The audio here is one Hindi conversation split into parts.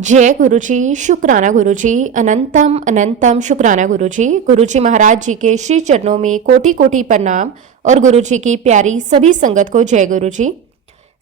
जय गुरुजी, शुक्राना गुरुजी, अनंतम अनंतम शुक्राना गुरुजी। गुरुजी महाराज जी के श्री चरणों में कोटि कोटि प्रणाम और गुरुजी की प्यारी सभी संगत को जय गुरुजी।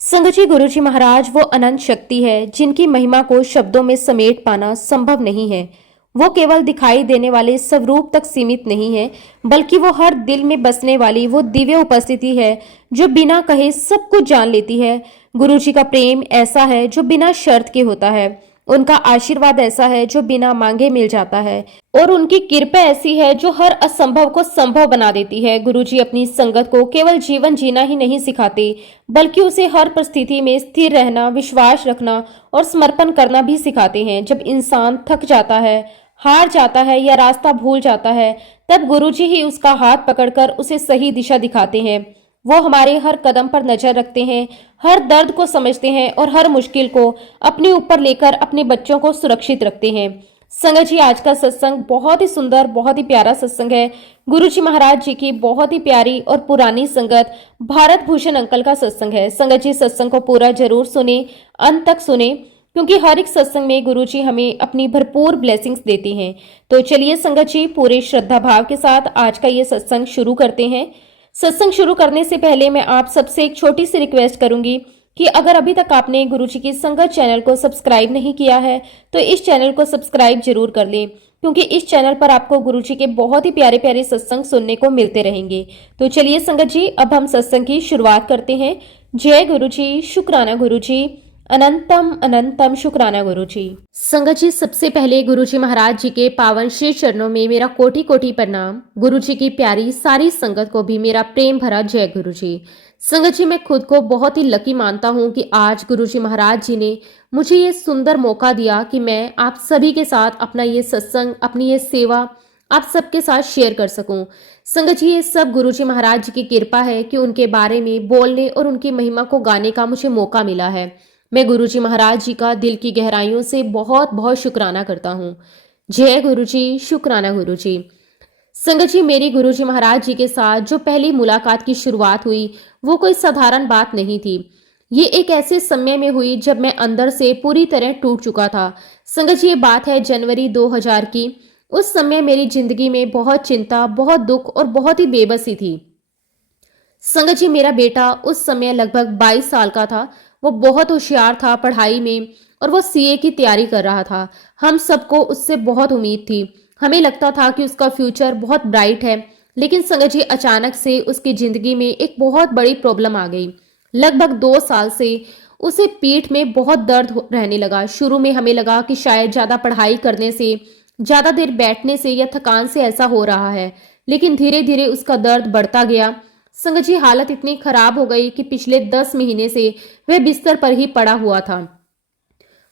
संगत जी, गुरुजी महाराज वो अनंत शक्ति है जिनकी महिमा को शब्दों में समेट पाना संभव नहीं है। वो केवल दिखाई देने वाले स्वरूप तक सीमित नहीं है, बल्कि वो हर दिल में बसने वाली वो दिव्य उपस्थिति है जो बिना कहे सब कुछ जान लेती है। गुरुजी का प्रेम ऐसा है जो बिना शर्त के होता है, उनका आशीर्वाद ऐसा है जो बिना मांगे मिल जाता है, और उनकी कृपा ऐसी है जो हर असंभव को संभव बना देती है। गुरुजी अपनी संगत को केवल जीवन जीना ही नहीं सिखाते, बल्कि उसे हर परिस्थिति में स्थिर रहना, विश्वास रखना और समर्पण करना भी सिखाते हैं। जब इंसान थक जाता है, हार जाता है या रास्ता भूल जाता है, तब गुरुजी ही उसका हाथ पकड़कर उसे सही दिशा दिखाते हैं। वो हमारे हर कदम पर नजर रखते हैं, हर दर्द को समझते हैं और हर मुश्किल को अपने ऊपर लेकर अपने बच्चों को सुरक्षित रखते हैं। संगत जी, आज का सत्संग बहुत ही सुंदर, बहुत ही प्यारा सत्संग है। गुरुजी महाराज जी की बहुत ही प्यारी और पुरानी संगत भारत भूषण अंकल का सत्संग है। संगत जी, सत्संग को पूरा जरूर सुने, अंत तक सुने, क्योंकि हर एक सत्संग में गुरुजी हमें अपनी भरपूर ब्लेसिंग्स देती हैं। तो चलिए संगत जी, पूरे श्रद्धा भाव के साथ आज का ये सत्संग शुरू करते हैं। सत्संग शुरू करने से पहले मैं आप सबसे एक छोटी सी रिक्वेस्ट करूंगी कि अगर अभी तक आपने गुरुजी की संगत चैनल को सब्सक्राइब नहीं किया है तो इस चैनल को सब्सक्राइब जरूर कर लें, क्योंकि इस चैनल पर आपको गुरुजी के बहुत ही प्यारे प्यारे सत्संग सुनने को मिलते रहेंगे। तो चलिए संगत जी, अब हम सत्संग की शुरुआत करते हैं। जय गुरुजी, शुक्राना गुरुजी, अनंतम अनंतम शुक्राना गुरुजी। संगत जी, सबसे पहले गुरुजी महाराज जी के पावन श्री चरणों में मेरा कोटि कोटि प्रणाम। गुरुजी की प्यारी सारी संगत को भी मेरा प्रेम भरा जय गुरुजी। संगत जी, मैं खुद को बहुत ही लकी मानता हूँ कि आज गुरुजी महाराज जी ने मुझे ये सुंदर मौका दिया कि मैं आप सभी के साथ अपना ये सत्संग, अपनी ये सेवा आप सबके साथ शेयर कर सकूं। संगत जी, ये सब गुरुजी महाराज जी की कृपा है कि उनके बारे में बोलने और उनकी महिमा को गाने का मुझे मौका मिला है। मैं गुरुजी महाराज जी का दिल की गहराइयों से बहुत बहुत शुक्राना करता हूँ। जय गुरुजी, शुक्राना गुरुजी। संगत जी, मेरी गुरुजी महाराज जी के साथ जो पहली मुलाकात की शुरुआत हुई वो कोई साधारण बात नहीं थी। ये एक ऐसे समय में हुई जब मैं अंदर से पूरी तरह टूट चुका था। संगत जी, ये बात है जनवरी 2000 की। उस समय मेरी जिंदगी में बहुत चिंता, बहुत दुख और बहुत ही बेबसी थी। संगत जी, मेरा बेटा उस समय लगभग 22 साल का था। वो बहुत होशियार था पढ़ाई में और वो सीए की तैयारी कर रहा था। हम सबको उससे बहुत उम्मीद थी। हमें लगता था कि उसका फ्यूचर बहुत ब्राइट है। लेकिन संगत जी, अचानक से उसकी जिंदगी में एक बहुत बड़ी प्रॉब्लम आ गई। लगभग 2 साल से उसे पीठ में बहुत दर्द रहने लगा। शुरू में हमें लगा कि शायद ज्यादा पढ़ाई करने से, ज्यादा देर बैठने से या थकान से ऐसा हो रहा है, लेकिन धीरे धीरे उसका दर्द बढ़ता गया। संगत जी, हालत इतनी खराब हो गई कि पिछले 10 महीने से वह बिस्तर पर ही पड़ा हुआ था।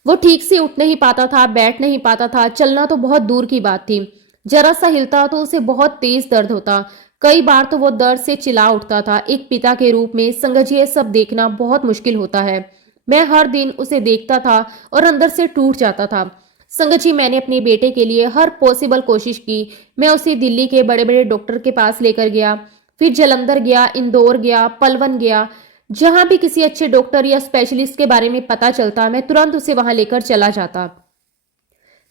वो ठीक से उठ नहीं पाता था, बैठ नहीं पाता था, चलना तो बहुत दूर की बात थी। जरा सा हिलता तो उसे बहुत तेज दर्द होता। कई बार तो वो दर्द से चिल्ला उठता था। एक पिता के रूप में संगत जी, ये सब देखना बहुत मुश्किल होता है। मैं हर दिन उसे देखता था और अंदर से टूट जाता था। संगत जी, मैंने अपने बेटे के लिए हर पॉसिबल कोशिश की। मैं उसे दिल्ली के बड़े बड़े डॉक्टर के पास लेकर गया, फिर जालंधर गया, इंदौर गया, पलवल गया। जहां भी किसी अच्छे डॉक्टर या स्पेशलिस्ट के बारे में पता चलता, मैं तुरंत उसे वहां लेकर चला जाता।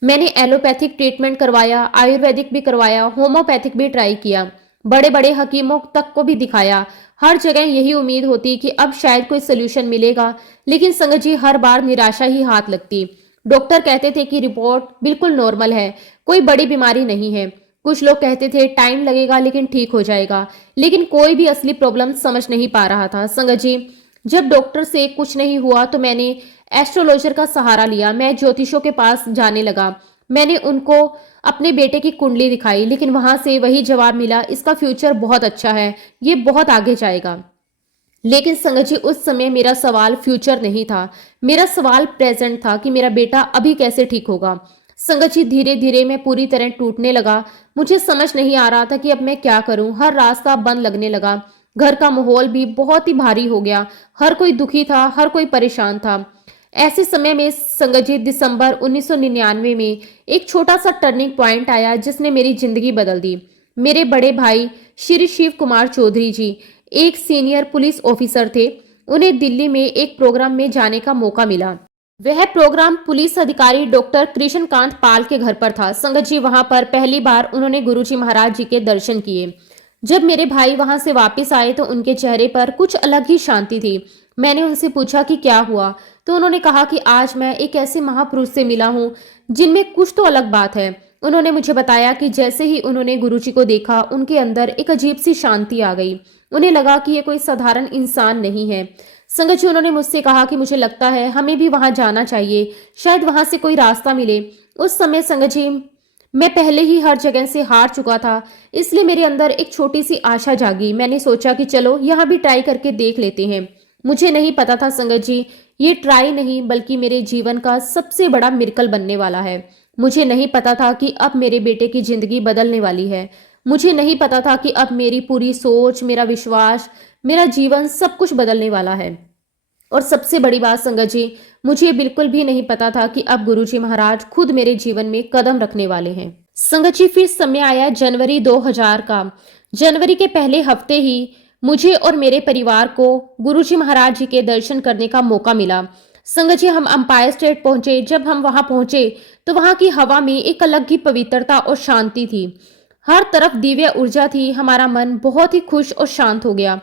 मैंने एलोपैथिक ट्रीटमेंट करवाया, आयुर्वेदिक भी करवाया, होम्योपैथिक भी ट्राई किया, बड़े बड़े हकीमों तक को भी दिखाया। हर जगह यही उम्मीद होती कि अब शायद कोई सोल्यूशन मिलेगा, लेकिन संगत जी, हर बार निराशा ही हाथ लगती। डॉक्टर कहते थे कि रिपोर्ट बिल्कुल नॉर्मल है, कोई बड़ी बीमारी नहीं है। कुछ लोग कहते थे टाइम लगेगा लेकिन ठीक हो जाएगा, लेकिन कोई भी असली प्रॉब्लम समझ नहीं पा रहा था। संगत जी, जब डॉक्टर से कुछ नहीं हुआ तो मैंने एस्ट्रोलॉजर का सहारा लिया। मैं ज्योतिषों के पास जाने लगा। मैंने उनको अपने बेटे की कुंडली दिखाई, लेकिन वहां से वही जवाब मिला, इसका फ्यूचर बहुत अच्छा है, ये बहुत आगे जाएगा। लेकिन संगत जी, उस समय मेरा सवाल फ्यूचर नहीं था, मेरा सवाल प्रेजेंट था कि मेरा बेटा अभी कैसे ठीक होगा। संगत जी, धीरे धीरे मैं पूरी तरह टूटने लगा। मुझे समझ नहीं आ रहा था कि अब मैं क्या करूं। हर रास्ता बंद लगने लगा। घर का माहौल भी बहुत ही भारी हो गया। हर कोई दुखी था, हर कोई परेशान था। ऐसे समय में संगत जी, दिसंबर 1999 में एक छोटा सा टर्निंग पॉइंट आया जिसने मेरी जिंदगी बदल दी। मेरे बड़े भाई श्री शिव कुमार चौधरी जी एक सीनियर पुलिस ऑफिसर थे। उन्हें दिल्ली में एक प्रोग्राम में जाने का मौका मिला। वह प्रोग्राम पुलिस अधिकारी डॉक्टर कृष्णकांत पाल के घर पर था। संगत जी, वहां पर पहली बार उन्होंने गुरुजी महाराज जी के दर्शन किए। जब मेरे भाई वहां से वापस आए तो उनके चेहरे पर कुछ अलग ही शांति थी। मैंने उनसे पूछा कि क्या हुआ, तो उन्होंने कहा कि आज मैं एक ऐसे महापुरुष से मिला हूँ जिनमें कुछ तो अलग बात है। उन्होंने मुझे बताया कि जैसे ही उन्होंने गुरुजी को देखा, उनके अंदर एक अजीब सी शांति आ गई। उन्हें लगा कि ये कोई साधारण इंसान नहीं है। संगत जी, उन्होंने मुझसे कहा कि मुझे लगता है हमें भी वहां जाना चाहिए, शायद वहां से कोई रास्ता मिले। उस समय संगत जी, मैं पहले ही हर जगह से हार चुका था, इसलिए मेरे अंदर एक छोटी सी आशा जागी। मैंने सोचा कि चलो यहाँ भी ट्राई करके देख लेते हैं। मुझे नहीं पता था संगत जी, ये ट्राई नहीं बल्कि मेरे जीवन का सबसे बड़ा मिरेकल बनने वाला है। मुझे नहीं पता था कि अब मेरे बेटे की जिंदगी बदलने वाली है। मुझे नहीं पता था कि अब मेरी पूरी सोच, मेरा विश्वास, मेरा जीवन सब कुछ बदलने वाला है। और सबसे बड़ी बात संगत जी, मुझे बिल्कुल भी नहीं पता था कि अब गुरुजी महाराज खुद मेरे जीवन में कदम रखने वाले हैं। संगत जी, फिर समय आया जनवरी 2000 का। जनवरी के पहले हफ्ते ही मुझे और मेरे परिवार को गुरुजी महाराज जी के दर्शन करने का मौका मिला। संगत जी, हम अंपायर स्टेट पहुंचे। जब हम वहां पहुंचे तो वहां की हवा में एक अलग ही पवित्रता और शांति थी। हर तरफ दिव्य ऊर्जा थी। हमारा मन बहुत ही खुश और शांत हो गया।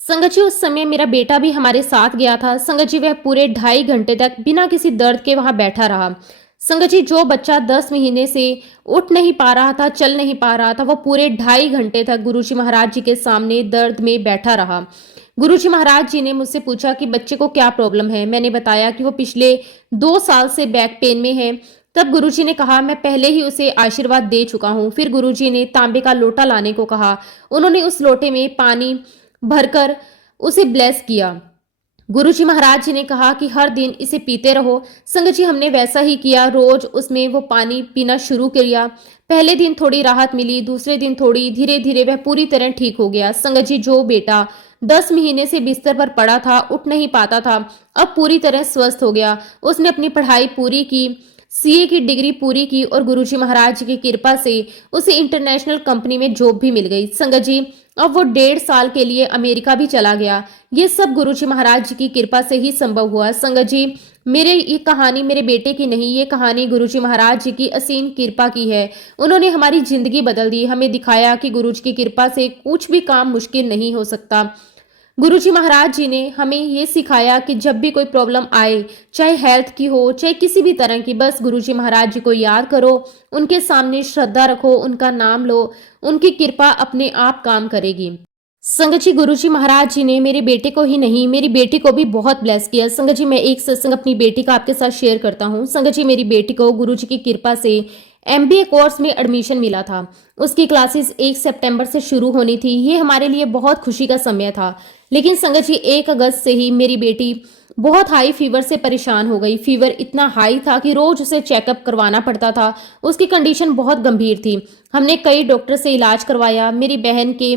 संगत जी, उस समय मेरा बेटा भी हमारे साथ गया था। संगत जी, वह पूरे 2.5 घंटे तक बिना किसी दर्द के वहां बैठा रहा। संगत जी, जो बच्चा 10 महीने से उठ नहीं पा रहा था, चल नहीं पा रहा था, वो पूरे 2.5 घंटे तक गुरुजी महाराज जी के सामने दर्द में बैठा रहा। गुरुजी महाराज जी ने मुझसे पूछा कि बच्चे को क्या प्रॉब्लम है। मैंने बताया कि वो पिछले 2 साल से बैक पेन में है। तब गुरुजी ने कहा, मैं पहले ही उसे आशीर्वाद दे चुका हूँ। फिर गुरुजी ने तांबे का लोटा लाने को कहा। उन्होंने उस लोटे में पानी भरकर उसे ब्लेस किया। गुरुजी महाराज जी ने कहा कि हर दिन इसे पीते रहो। संगत जी, हमने वैसा ही किया। रोज उसमें वो पानी पीना शुरू किया। पहले दिन थोड़ी राहत मिली, दूसरे दिन थोड़ी, धीरे धीरे वह पूरी तरह ठीक हो गया। संगत जी, जो बेटा 10 महीने से बिस्तर पर पड़ा था, उठ नहीं पाता था, अब पूरी तरह स्वस्थ हो गया। उसने अपनी पढ़ाई पूरी की, सीए की डिग्री पूरी की और गुरुजी महाराज जी की कृपा से उसे इंटरनेशनल कंपनी में जॉब भी मिल गई। संगत जी, अब वो 1.5 साल के लिए अमेरिका भी चला गया। ये सब गुरुजी महाराज जी की कृपा से ही संभव हुआ। संगत जी, ये कहानी मेरे बेटे की नहीं, ये कहानी गुरुजी महाराज जी की असीम कृपा की है। उन्होंने हमारी जिंदगी बदल दी, हमें दिखाया कि गुरुजी की कृपा से कुछ भी काम मुश्किल नहीं हो सकता। गुरुजी महाराज जी ने हमें ये सिखाया कि जब भी कोई प्रॉब्लम आए, चाहे हेल्थ की हो, चाहे किसी भी तरह की, बस गुरुजी महाराज जी को याद करो, उनके सामने श्रद्धा रखो, उनका नाम लो, उनकी कृपा अपने आप काम करेगी। संगत जी, गुरुजी महाराज जी ने मेरे बेटे को ही नहीं, मेरी बेटी को भी बहुत ब्लेस किया। संगत जी, मैं एक सत्संग अपनी बेटी का आपके साथ शेयर करता हूँ। संगत जी, मेरी बेटी को गुरुजी की कृपा से एमबीए कोर्स में एडमिशन मिला था। उसकी क्लासेस 1 सितंबर से शुरू होनी थी। ये हमारे लिए बहुत खुशी का समय था। लेकिन संगत जी, 1 अगस्त से ही मेरी बेटी बहुत हाई फीवर से परेशान हो गई। फीवर इतना हाई था कि रोज उसे चेकअप करवाना पड़ता था। उसकी कंडीशन बहुत गंभीर थी। हमने कई डॉक्टर से इलाज करवाया। मेरी बहन के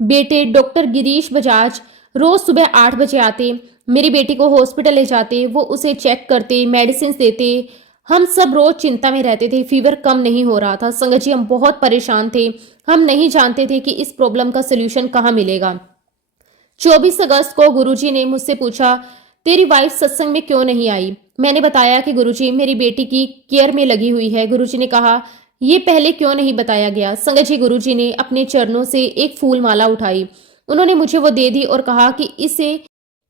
बेटे डॉक्टर गिरीश बजाज रोज सुबह 8 बजे आते, मेरी बेटी को हॉस्पिटल ले जाते, वो उसे चेक करते, मेडिसिन देते। हम सब रोज चिंता में रहते थे, फीवर कम नहीं हो रहा था। संगत जी, हम बहुत परेशान थे। हम नहीं जानते थे कि इस प्रॉब्लम का सोल्यूशन कहाँ मिलेगा। 24 अगस्त को गुरुजी ने मुझसे पूछा, तेरी वाइफ सत्संग में क्यों नहीं आई। मैंने बताया कि गुरुजी मेरी बेटी की केयर में लगी हुई है। गुरुजी ने कहा, ये पहले क्यों नहीं बताया गया। संगत जी, गुरुजी ने अपने चरणों से एक फूल माला उठाई। उन्होंने मुझे वो दे दी और कहा कि इसे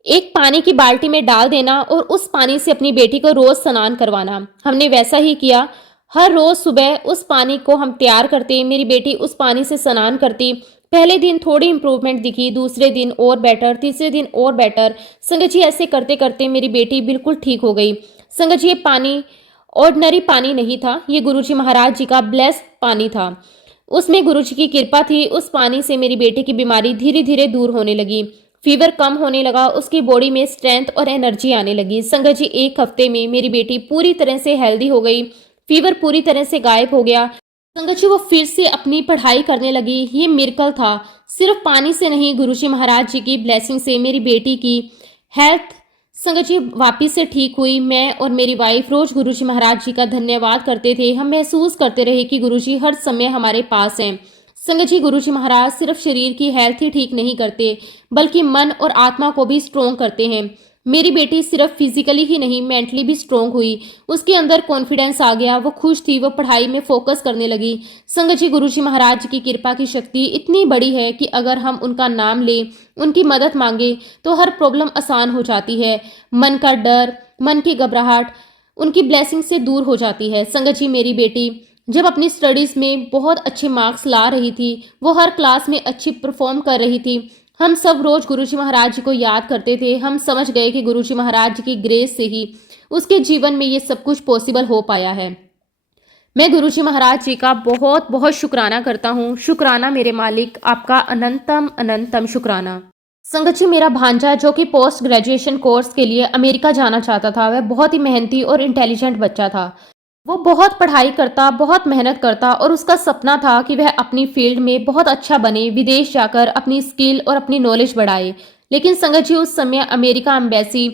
एक पानी की बाल्टी में डाल देना और उस पानी से अपनी बेटी को रोज स्नान करवाना। हमने वैसा ही किया। हर रोज सुबह उस पानी को हम तैयार करते, मेरी बेटी उस पानी से स्नान करती। पहले दिन थोड़ी इंप्रूवमेंट दिखी, दूसरे दिन और बेटर, तीसरे दिन और बेटर। संगत जी, ऐसे करते करते मेरी बेटी बिल्कुल ठीक हो गई। संगत जी, ये पानी ऑर्डिनरी पानी नहीं था, ये गुरुजी महाराज जी का ब्लेस्ड पानी था। उसमें गुरुजी की कृपा थी। उस पानी से मेरी बेटी की बीमारी धीरे धीरे दूर होने लगी, फीवर कम होने लगा, उसकी बॉडी में स्ट्रेंथ और एनर्जी आने लगी। संगत जी, 1 हफ्ते में मेरी बेटी पूरी तरह से हेल्दी हो गई, फीवर पूरी तरह से गायब हो गया। संगत जी, वो फिर से अपनी पढ़ाई करने लगी। ये मिरेकल था, सिर्फ पानी से नहीं, गुरुजी महाराज जी की ब्लेसिंग से मेरी बेटी की हेल्थ संगत जी वापिस से ठीक हुई। मैं और मेरी वाइफ रोज गुरुजी महाराज जी का धन्यवाद करते थे। हम महसूस करते रहे कि गुरुजी हर समय हमारे पास हैं। संगत जी, गुरुजी महाराज सिर्फ शरीर की हेल्थ ही ठीक नहीं करते, बल्कि मन और आत्मा को भी स्ट्रोंग करते हैं। मेरी बेटी सिर्फ फिजिकली ही नहीं मेंटली भी स्ट्रोंग हुई। उसके अंदर कॉन्फिडेंस आ गया, वो खुश थी, वो पढ़ाई में फोकस करने लगी। संगत जी, गुरुजी महाराज की कृपा की शक्ति इतनी बड़ी है कि अगर हम उनका नाम लें, उनकी मदद मांगे तो हर प्रॉब्लम आसान हो जाती है। मन का डर, मन की घबराहट उनकी ब्लेसिंग से दूर हो जाती है। संगत जी, मेरी बेटी जब अपनी स्टडीज में बहुत अच्छे मार्क्स ला रही थी, वो हर क्लास में अच्छी परफॉर्म कर रही थी, हम सब रोज गुरुजी महाराज जी को याद करते थे। हम समझ गए कि गुरुजी महाराज जी की ग्रेस से ही उसके जीवन में ये सब कुछ पॉसिबल हो पाया है। मैं गुरुजी महाराज जी का बहुत बहुत शुक्राना करता हूँ। शुक्राना मेरे मालिक, आपका अनंतम अनंतम शुक्राना। संगत जी, मेरा भांजा जो कि पोस्ट ग्रेजुएशन कोर्स के लिए अमेरिका जाना चाहता था, वह बहुत ही मेहनती और इंटेलिजेंट बच्चा था। वो बहुत पढ़ाई करता, बहुत मेहनत करता और उसका सपना था कि वह अपनी फील्ड में बहुत अच्छा बने, विदेश जाकर अपनी स्किल और अपनी नॉलेज बढ़ाए। लेकिन संगत जी, उस समय अमेरिका एम्बेसी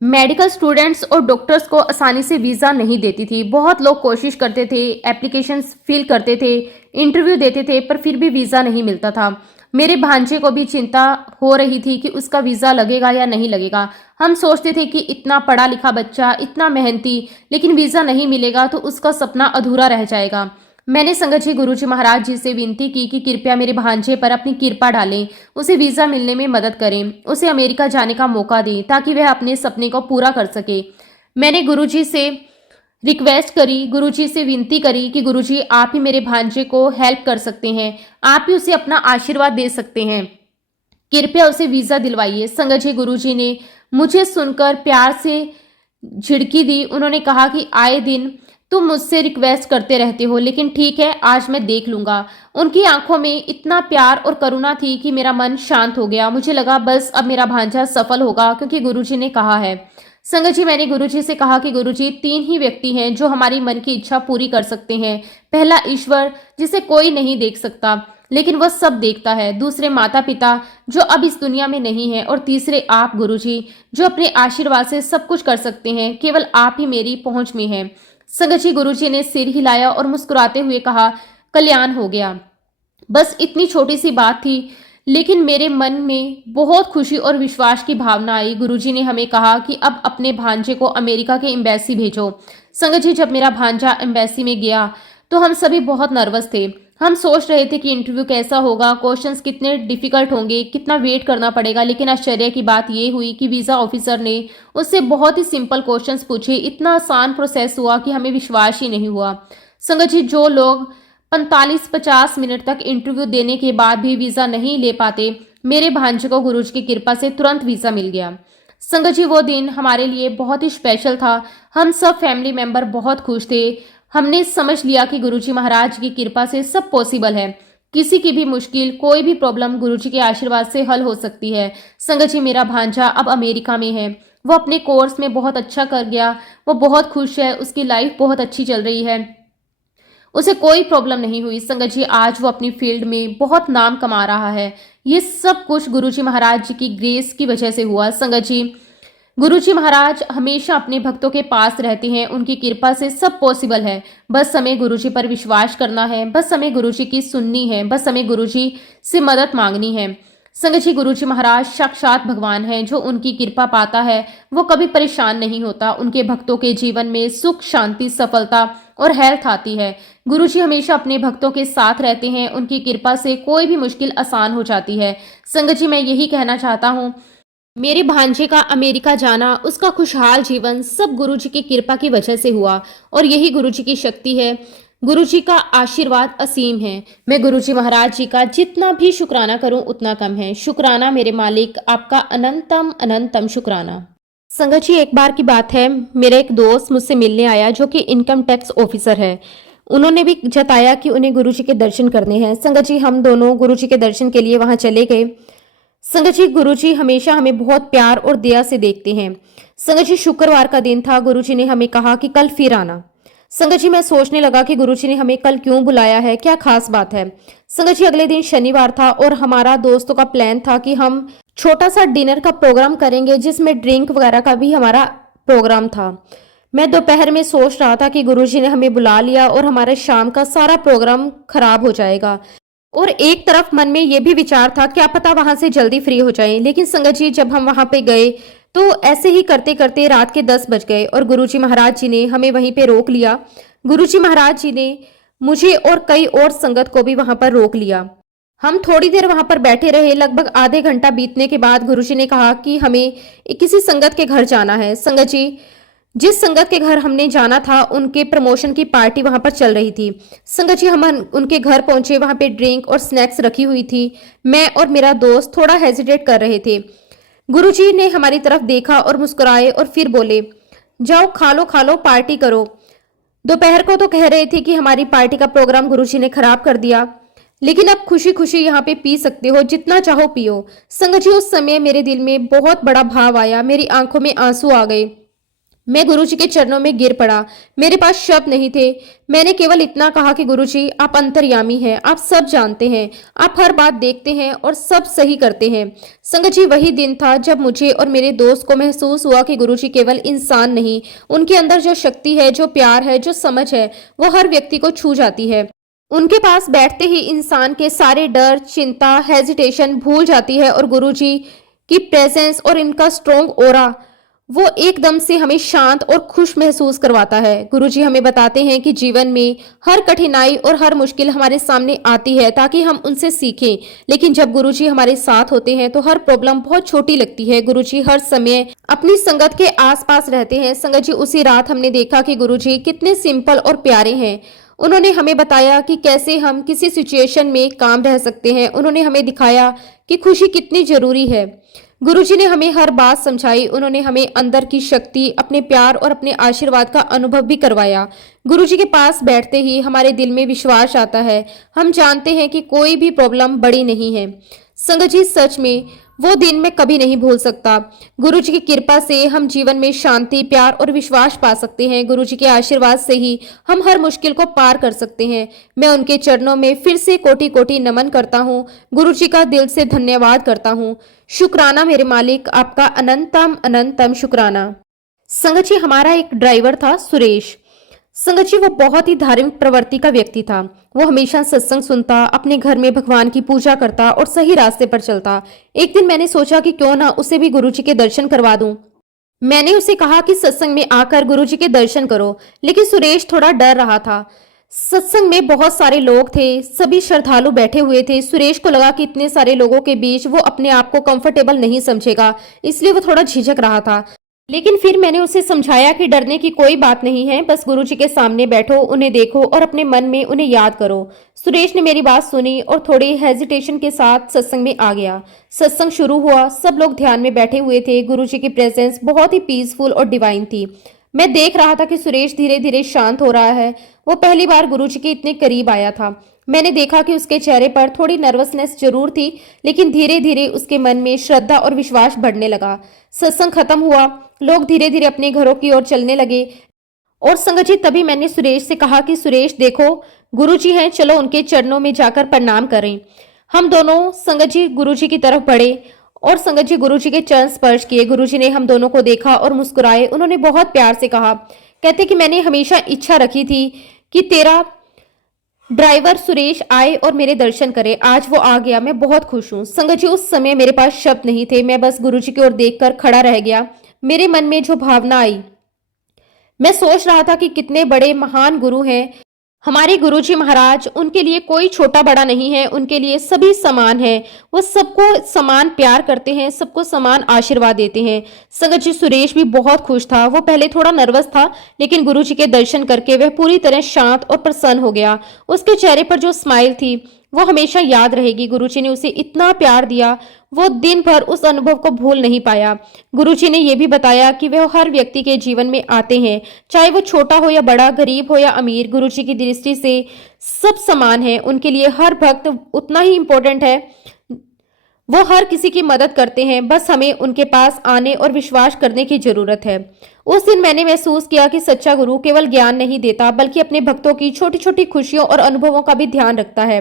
मेडिकल स्टूडेंट्स और डॉक्टर्स को आसानी से वीज़ा नहीं देती थी। बहुत लोग कोशिश करते थे, एप्लीकेशंस फिल करते थे, इंटरव्यू देते थे, पर फिर भी वीज़ा नहीं मिलता था। मेरे भांजे को भी चिंता हो रही थी कि उसका वीज़ा लगेगा या नहीं लगेगा। हम सोचते थे कि इतना पढ़ा लिखा बच्चा, इतना मेहनती, लेकिन वीज़ा नहीं मिलेगा तो उसका सपना अधूरा रह जाएगा। मैंने संगत जी गुरुजी महाराज जी से विनती की कि कृपया मेरे भांजे पर अपनी कृपा डालें, उसे वीज़ा मिलने में मदद करें, उसे अमेरिका जाने का मौका दें ताकि वह अपने सपने को पूरा कर सके। मैंने गुरुजी से रिक्वेस्ट करी, गुरुजी से विनती करी कि गुरुजी आप ही मेरे भांजे को हेल्प कर सकते हैं, आप ही उसे अपना आशीर्वाद दे सकते हैं, कृपया उसे वीज़ा दिलवाइए। संगत जी, गुरुजी ने मुझे सुनकर प्यार से झिड़की दी। उन्होंने कहा कि आए दिन तुम मुझसे रिक्वेस्ट करते रहते हो, लेकिन ठीक है, आज मैं देख लूंगा। उनकी आंखों में इतना प्यार और करुणा थी कि मेरा मन शांत हो गया। मुझे लगा बस अब मेरा भांजा सफल होगा, क्योंकि गुरुजी ने कहा है। संगत जी, मैंने गुरुजी से कहा कि गुरुजी, 3 ही व्यक्ति हैं जो हमारी मन की इच्छा पूरी कर सकते हैं। पहला ईश्वर, जिसे कोई नहीं देख सकता लेकिन वह सब देखता है। दूसरे माता पिता, जो अब इस दुनिया में नहीं है। और तीसरे आप गुरुजी, जो अपने आशीर्वाद से सब कुछ कर सकते हैं। केवल आप ही मेरी पहुंच में हैं। संगत जी, गुरुजी ने सिर हिलाया और मुस्कुराते हुए कहा, कल्याण हो गया। बस इतनी छोटी सी बात थी, लेकिन मेरे मन में बहुत खुशी और विश्वास की भावना आई। गुरुजी ने हमें कहा कि अब अपने भांजे को अमेरिका के एम्बेसी भेजो। संगत जी, जब मेरा भांजा एम्बेसी में गया तो हम सभी बहुत नर्वस थे। हम सोच रहे थे कि इंटरव्यू कैसा होगा, क्वेश्चंस कितने डिफिकल्ट होंगे, कितना वेट करना पड़ेगा। लेकिन आश्चर्य की बात यह हुई कि वीज़ा ऑफिसर ने उससे बहुत ही सिंपल क्वेश्चंस पूछे। इतना आसान प्रोसेस हुआ कि हमें विश्वास ही नहीं हुआ। संगत जी, जो लोग 45-50 मिनट तक इंटरव्यू देने के बाद भी वीज़ा नहीं ले पाते, मेरे भांजे को गुरुजी की कृपा से तुरंत वीज़ा मिल गया। संगत जी, वो दिन हमारे लिए बहुत ही स्पेशल था। हम सब फैमिली मेंबर बहुत खुश थे। हमने समझ लिया कि गुरुजी महाराज की कृपा से सब पॉसिबल है। किसी की भी मुश्किल, कोई भी प्रॉब्लम गुरुजी के आशीर्वाद से हल हो सकती है। संगत जी, मेरा भांजा अब अमेरिका में है। वो अपने कोर्स में बहुत अच्छा कर गया। वो बहुत खुश है, उसकी लाइफ बहुत अच्छी चल रही है, उसे कोई प्रॉब्लम नहीं हुई। संगत जी, आज वो अपनी फील्ड में बहुत नाम कमा रहा है। ये सब कुछ गुरुजी महाराज जी की ग्रेस की वजह से हुआ। संगत जी, गुरुजी महाराज हमेशा अपने भक्तों के पास रहते हैं। उनकी कृपा से सब पॉसिबल है। बस हमें गुरुजी पर विश्वास करना है, बस हमें गुरुजी की सुननी है, बस हमें गुरुजी से मदद मांगनी है। संगत जी, गुरुजी महाराज साक्षात भगवान हैं। जो उनकी कृपा पाता है वो कभी परेशान नहीं होता। उनके भक्तों के जीवन में सुख, शांति, सफलता और हेल्थ आती है। गुरुजी हमेशा अपने भक्तों के साथ रहते हैं। उनकी कृपा से कोई भी मुश्किल आसान हो जाती है। संगत जी, मैं यही कहना चाहता हूँ, मेरे भांजे का अमेरिका जाना, उसका खुशहाल जीवन सब गुरुजी की कृपा की वजह से हुआ। और यही गुरुजी की शक्ति है। गुरुजी का आशीर्वाद असीम है। मैं गुरुजी महाराज जी का जितना भी शुक्राना करूं उतना कम है। शुक्राना मेरे मालिक, आपका अनंतम अनंतम शुक्राना। संगत जी, एक बार की बात है, मेरा एक दोस्त मुझसे मिलने आया जो कि इनकम टैक्स ऑफिसर है। उन्होंने भी जताया कि उन्हें गुरुजी के दर्शन करने हैं। संगत जी, हम दोनों गुरुजी के दर्शन के लिए वहां चले गए। संगत जी, गुरुजी हमेशा हमें बहुत प्यार और दया से देखते हैं। संगत जी, शुक्रवार का दिन था। गुरुजी ने हमें कहा कि कल फिर आना। संगत जी, मैं सोचने लगा कि गुरुजी ने हमें कल क्यों बुलाया है, क्या खास बात है। संगत जी, अगले दिन शनिवार था और हमारा दोस्तों का प्लान था कि हम छोटा सा डिनर का प्रोग्राम करेंगे, जिसमें ड्रिंक वगैरह का भी हमारा प्रोग्राम था। मैं दोपहर में सोच रहा था कि गुरुजी ने हमें बुला लिया और हमारे शाम का सारा प्रोग्राम खराब हो जाएगा। और एक तरफ मन में यह भी विचार था, क्या पता वहां से जल्दी फ्री हो जाए। लेकिन संगत जी, जब हम वहां पे गए तो ऐसे ही करते करते रात के 10 बज गए और गुरुजी महाराज जी ने हमें वहीं पे रोक लिया। गुरुजी महाराज जी ने मुझे और कई और संगत को भी वहां पर रोक लिया। हम थोड़ी देर वहां पर बैठे रहे। लगभग आधे घंटा बीतने के बाद गुरुजी ने कहा कि हमें किसी संगत के घर जाना है। संगत जी, जिस संगत के घर हमने जाना था उनके प्रमोशन की पार्टी वहां पर चल रही थी। संगत जी, हम उनके घर पहुंचे। वहां पे ड्रिंक और स्नैक्स रखी हुई थी। मैं और मेरा दोस्त थोड़ा हेजिटेट कर रहे थे। गुरुजी ने हमारी तरफ देखा और मुस्कुराए और फिर बोले, जाओ खा लो पार्टी करो। दोपहर को तो कह रहे थे कि हमारी पार्टी का प्रोग्राम गुरुजी ने खराब कर दिया, लेकिन अब खुशी खुशी यहाँ पे पी सकते हो, जितना चाहो पियो। संगत जी, उस समय मेरे दिल में बहुत बड़ा भाव आया। मेरी आंखों में आंसू आ गए। मैं गुरुजी के चरणों में गिर पड़ा। मेरे पास शब्द नहीं थे। मैंने केवल इतना कहा कि गुरुजी, आप अंतर्यामी हैं, आप सब जानते हैं, आप हर बात देखते हैं और सब सही करते हैं। संगत जी, वही दिन था जब मुझे और मेरे दोस्त को महसूस हुआ कि गुरुजी केवल इंसान नहीं, उनके अंदर जो शक्ति है, जो प्यार है, जो समझ है, वो हर व्यक्ति को छू जाती है। उनके पास बैठते ही इंसान के सारे डर, चिंता, हेजिटेशन भूल जाती है और गुरुजी की प्रेजेंस और इनका स्ट्रॉन्ग ऑरा वो एकदम से हमें शांत और खुश महसूस करवाता है। गुरुजी हमें बताते हैं कि जीवन में हर कठिनाई और हर मुश्किल हमारे सामने आती है ताकि हम उनसे सीखें, लेकिन जब गुरुजी हमारे साथ होते हैं तो हर प्रॉब्लम बहुत छोटी लगती है। गुरुजी हर समय अपनी संगत के आसपास रहते हैं। संगत जी, उसी रात हमने देखा कि गुरुजी कितने सिंपल और प्यारे हैं। उन्होंने हमें बताया कि कैसे हम किसी सिचुएशन में काम रह सकते हैं। उन्होंने हमें दिखाया कि खुशी कितनी जरूरी है। गुरुजी ने हमें हर बात समझाई। उन्होंने हमें अंदर की शक्ति, अपने प्यार और अपने आशीर्वाद का अनुभव भी करवाया। गुरुजी के पास बैठते ही हमारे दिल में विश्वास आता है। हम जानते हैं कि कोई भी प्रॉब्लम बड़ी नहीं है। संगत जी, सच में वो दिन मैं कभी नहीं भूल सकता। गुरुजी की कृपा से हम जीवन में शांति, प्यार और विश्वास पा सकते हैं। गुरुजी के आशीर्वाद से ही हम हर मुश्किल को पार कर सकते हैं। मैं उनके चरणों में फिर से कोटि कोटि नमन करता हूँ। गुरुजी का दिल से धन्यवाद करता हूँ। शुक्राना मेरे मालिक, आपका अनंतम अनंतम शुक्राना। संगत जी, हमारा एक ड्राइवर था सुरेश। संगत जी, वो बहुत ही धार्मिक प्रवृत्ति का व्यक्ति था। वो हमेशा सत्संग सुनता, अपने घर में भगवान की पूजा करता और सही रास्ते पर चलता। एक दिन मैंने सोचा कि क्यों ना उसे भी गुरुजी के दर्शन करवा दूं। मैंने उसे कहा कि सत्संग में आकर गुरुजी के दर्शन करो, लेकिन सुरेश थोड़ा डर रहा था। सत्संग में बहुत सारे लोग थे, सभी श्रद्धालु बैठे हुए थे। सुरेश को लगा कि इतने सारे लोगों के बीच वो अपने आप को कंफर्टेबल नहीं समझेगा, इसलिए वो थोड़ा झिझक रहा था। लेकिन फिर मैंने उसे समझाया कि डरने की कोई बात नहीं है, बस गुरुजी के सामने बैठो, उन्हें देखो और अपने मन में उन्हें याद करो। सुरेश ने मेरी बात सुनी और थोड़ी हेजिटेशन के साथ सत्संग में आ गया। सत्संग शुरू हुआ। सब लोग ध्यान में बैठे हुए थे। गुरुजी की प्रेजेंस बहुत ही पीसफुल और डिवाइन थी। मैं देख रहा था कि सुरेश धीरे धीरे शांत हो रहा है। वो पहली बार गुरुजी के इतने करीब आया था। मैंने देखा कि उसके चेहरे पर थोड़ी नर्वसनेस जरूर थी, लेकिन धीरे धीरे उसके मन में श्रद्धा और विश्वास बढ़ने लगा। सत्संग खत्म हुआ। लोग धीरे धीरे अपने घरों की ओर चलने लगे और संगत जी, तभी मैंने सुरेश से कहा कि सुरेश देखो, गुरुजी हैं, चलो उनके चरणों में जाकर प्रणाम करें। हम दोनों संगत जी गुरुजी की तरफ बढ़े और संगत जी गुरुजी के चरण स्पर्श किए। गुरुजी ने हम दोनों को देखा और मुस्कुराए। उन्होंने बहुत प्यार से कहा, कहते कि मैंने हमेशा इच्छा रखी थी कि तेरा ड्राइवर सुरेश आए और मेरे दर्शन करे। आज वो आ गया, मैं बहुत खुश हूँ। संगत जी, उस समय मेरे पास शब्द नहीं थे। मैं बस गुरुजी की ओर देखकर खड़ा रह गया। मेरे मन में जो भावना आई, मैं सोच रहा था कि कितने बड़े महान गुरु हैं हमारे गुरुजी महाराज। उनके लिए कोई छोटा बड़ा नहीं है, उनके लिए सभी समान है। वो सबको समान प्यार करते हैं, सबको समान आशीर्वाद देते हैं। संगत जी, सुरेश भी बहुत खुश था। वो पहले थोड़ा नर्वस था, लेकिन गुरुजी के दर्शन करके वह पूरी तरह शांत और प्रसन्न हो गया। उसके चेहरे पर जो स्माइल थी वो हमेशा याद रहेगी। गुरुजी ने उसे इतना प्यार दिया, वो दिन भर उस अनुभव को भूल नहीं पाया। गुरुजी ने यह भी बताया कि वह हर व्यक्ति के जीवन में आते हैं, चाहे वो छोटा हो या बड़ा, गरीब हो या अमीर। गुरुजी की दृष्टि से सब समान है। उनके लिए हर भक्त उतना ही इम्पोर्टेंट है। वो हर किसी की मदद करते हैं, बस हमें उनके पास आने और विश्वास करने की जरूरत है। उस दिन मैंने महसूस किया कि सच्चा गुरु केवल ज्ञान नहीं देता, बल्कि अपने भक्तों की छोटी छोटी खुशियों और अनुभवों का भी ध्यान रखता है।